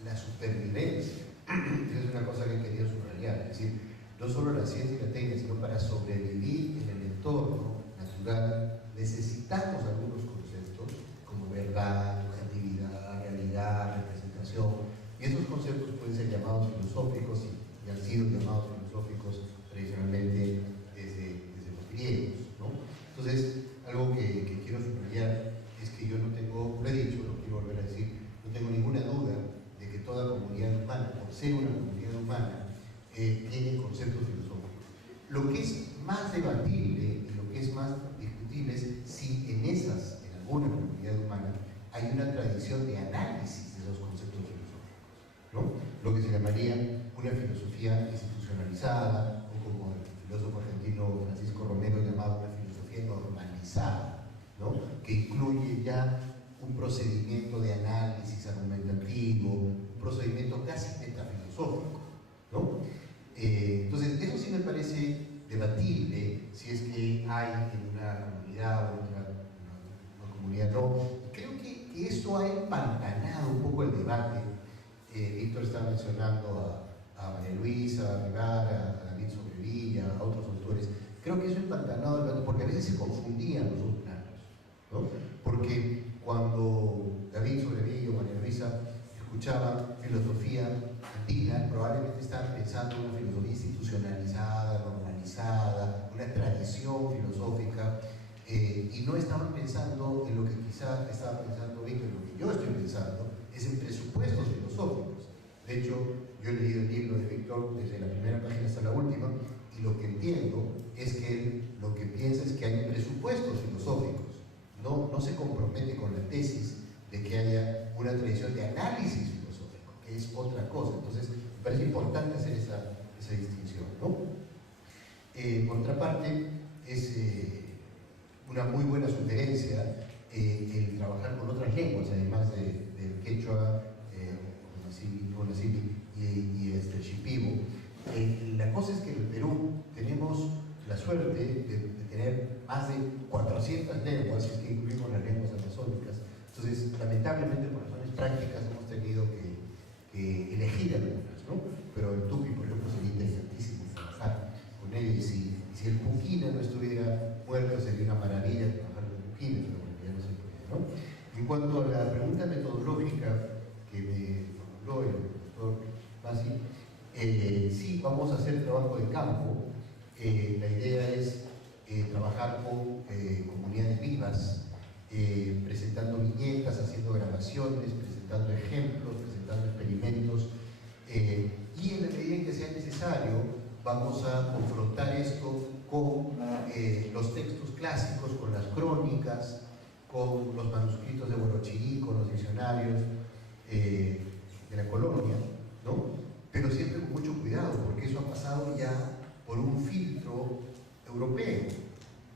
la supervivencia. Esa es una cosa que quería subrayar. Es decir, no solo la ciencia y la técnica, sino para sobrevivir en el entorno natural necesitamos algunos conceptos como verdad, objetividad, realidad, representación, y esos conceptos pueden ser llamados filosóficos y han sido llamados filosóficos tradicionalmente desde los griegos, ¿no? Entonces, algo que quiero subrayar es que yo no tengo, lo he dicho, lo quiero volver a decir, no tengo ninguna duda de que toda comunidad humana, por ser una comunidad humana, tiene conceptos filosóficos. Lo que es más debatible y lo que es más discutible es si en alguna comunidad humana hay una tradición de análisis de esos conceptos filosóficos, ¿no? Lo que se llamaría una filosofía institucionalizada, o como el filósofo argentino Francisco Romero llamaba una filosofía normalizada, ¿no?, que incluye ya un procedimiento de análisis argumentativo, un procedimiento casi metafilosófico, ¿no? Entonces, eso sí me parece debatible si es que hay en una comunidad o en una comunidad no. Creo que esto ha empantanado un poco el debate. Víctor está mencionando a María Luisa Rivera, a David Sobrevilla, a otros autores. Creo que eso ha empantanado el debate porque a veces se confundían los dos planos, ¿no? Porque cuando David Sobrevilla o María Luisa escuchaba filosofía andina, probablemente estaban pensando en una filosofía institucionalizada, normalizada, una tradición filosófica, y no estaban pensando en lo que quizá estaba pensando Víctor, lo que yo estoy pensando, es en presupuestos filosóficos. De hecho, yo he leído el libro de Víctor desde la primera página hasta la última, y lo que entiendo es que él lo que piensa es que hay presupuestos filosóficos, no se compromete con la tesis de que haya una tradición de análisis filosófico, que es otra cosa. Entonces, me parece importante hacer esa distinción, ¿no? Por otra parte, es una muy buena sugerencia el trabajar con otras lenguas, además del quechua, y el shipibo. La cosa es que en el Perú tenemos la suerte de tener más de 400 lenguas, si es que incluimos las lenguas amazónicas. Entonces, lamentablemente, por razones prácticas, hemos tenido que elegir algunas, ¿no? Pero el tupi, por ejemplo, sería interesantísimo trabajar con ello, y si el puquina no estuviera muerto, sería una maravilla trabajar con puquina, pero bueno, ya no se puede, ¿no? En cuanto a la pregunta metodológica que me habló el doctor Masi, sí, vamos a hacer trabajo de campo. La idea es trabajar con comunidades vivas, presentando viñetas, haciendo grabaciones, presentando ejemplos, presentando experimentos, y en la medida en que sea necesario vamos a confrontar esto con los textos clásicos, con las crónicas, con los manuscritos de Huarochirí, con los diccionarios de la colonia, ¿no? Pero siempre con mucho cuidado, porque eso ha pasado ya por un filtro europeo.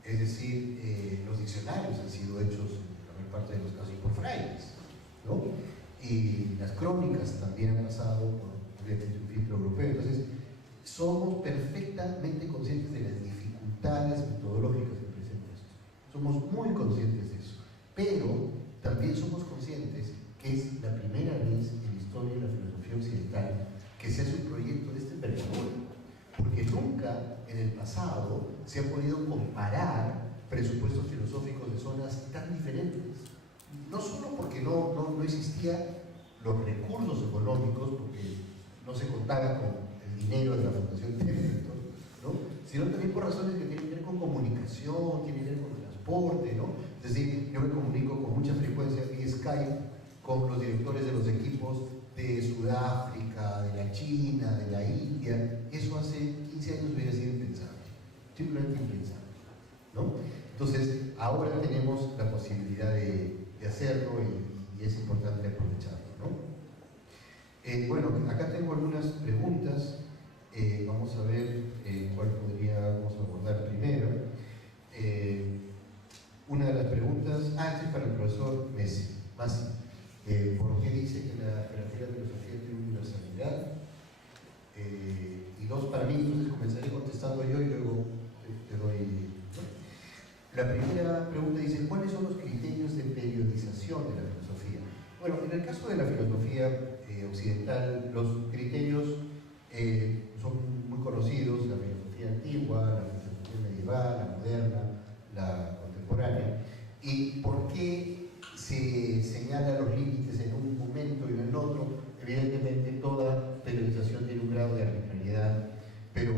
Es decir, los diccionarios han sido hechos, en la mayor parte de los casos, por frailes, ¿no? Y las crónicas también han pasado por un filtro europeo. Entonces, somos perfectamente conscientes de las dificultades metodológicas que presenta esto. Somos muy conscientes de eso. Pero también somos conscientes que es la primera vez en la historia de la filosofía occidental que se hace un proyecto de este envergadura, porque nunca en el pasado se ha podido comparar presupuestos filosóficos de zonas tan diferentes. No solo porque no existían los recursos económicos, porque no se contaba con el dinero de la Fundación Templeton, ¿no? Sino también por razones que tienen que ver con comunicación, tienen que ver con transporte, ¿no? Es decir, yo me comunico con mucha frecuencia vía Skype con los directores de los equipos de Sudáfrica, de la China, de la India. Eso hace 15 años hubiera sido impensable, simplemente impensable, ¿no? Entonces, ahora tenemos la posibilidad de hacerlo, y es importante aprovecharlo, ¿no? Bueno, acá tengo algunas preguntas. Vamos a ver cuál podríamos abordar primero. Una de las preguntas, este es para el profesor Masi. ¿Por qué dice que la filosofía tiene universalidad? Y dos, para mí, entonces comenzaré contestando yo y luego te doy. La primera pregunta dice: ¿cuáles son los criterios de periodización de la filosofía? Bueno, en el caso de la filosofía occidental, los criterios son muy conocidos: la filosofía antigua, la filosofía medieval, la moderna, la contemporánea. ¿Y por qué se señala los límites en un momento y en el otro? Evidentemente, toda periodización tiene un grado de arbitrariedad, pero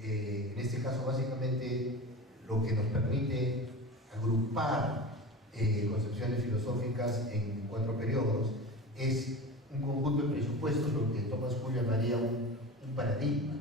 en este caso, básicamente, lo que nos permite agrupar concepciones filosóficas en 4 periodos es un conjunto de presupuestos, lo que Thomas Kuhn llamaría un paradigma,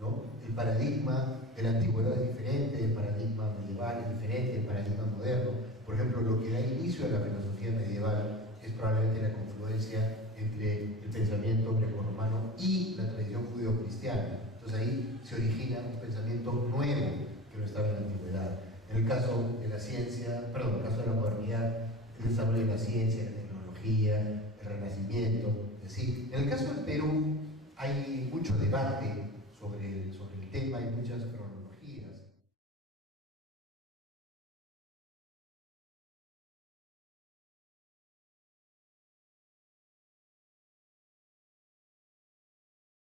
¿no? El paradigma de la antigüedad es diferente, el paradigma medieval es diferente, el paradigma moderno. Por ejemplo, lo que da inicio a la filosofía medieval es probablemente la confluencia entre el pensamiento grecorromano y la tradición judío-cristiana. Entonces ahí se origina un pensamiento nuevo que no estaba en la antigüedad.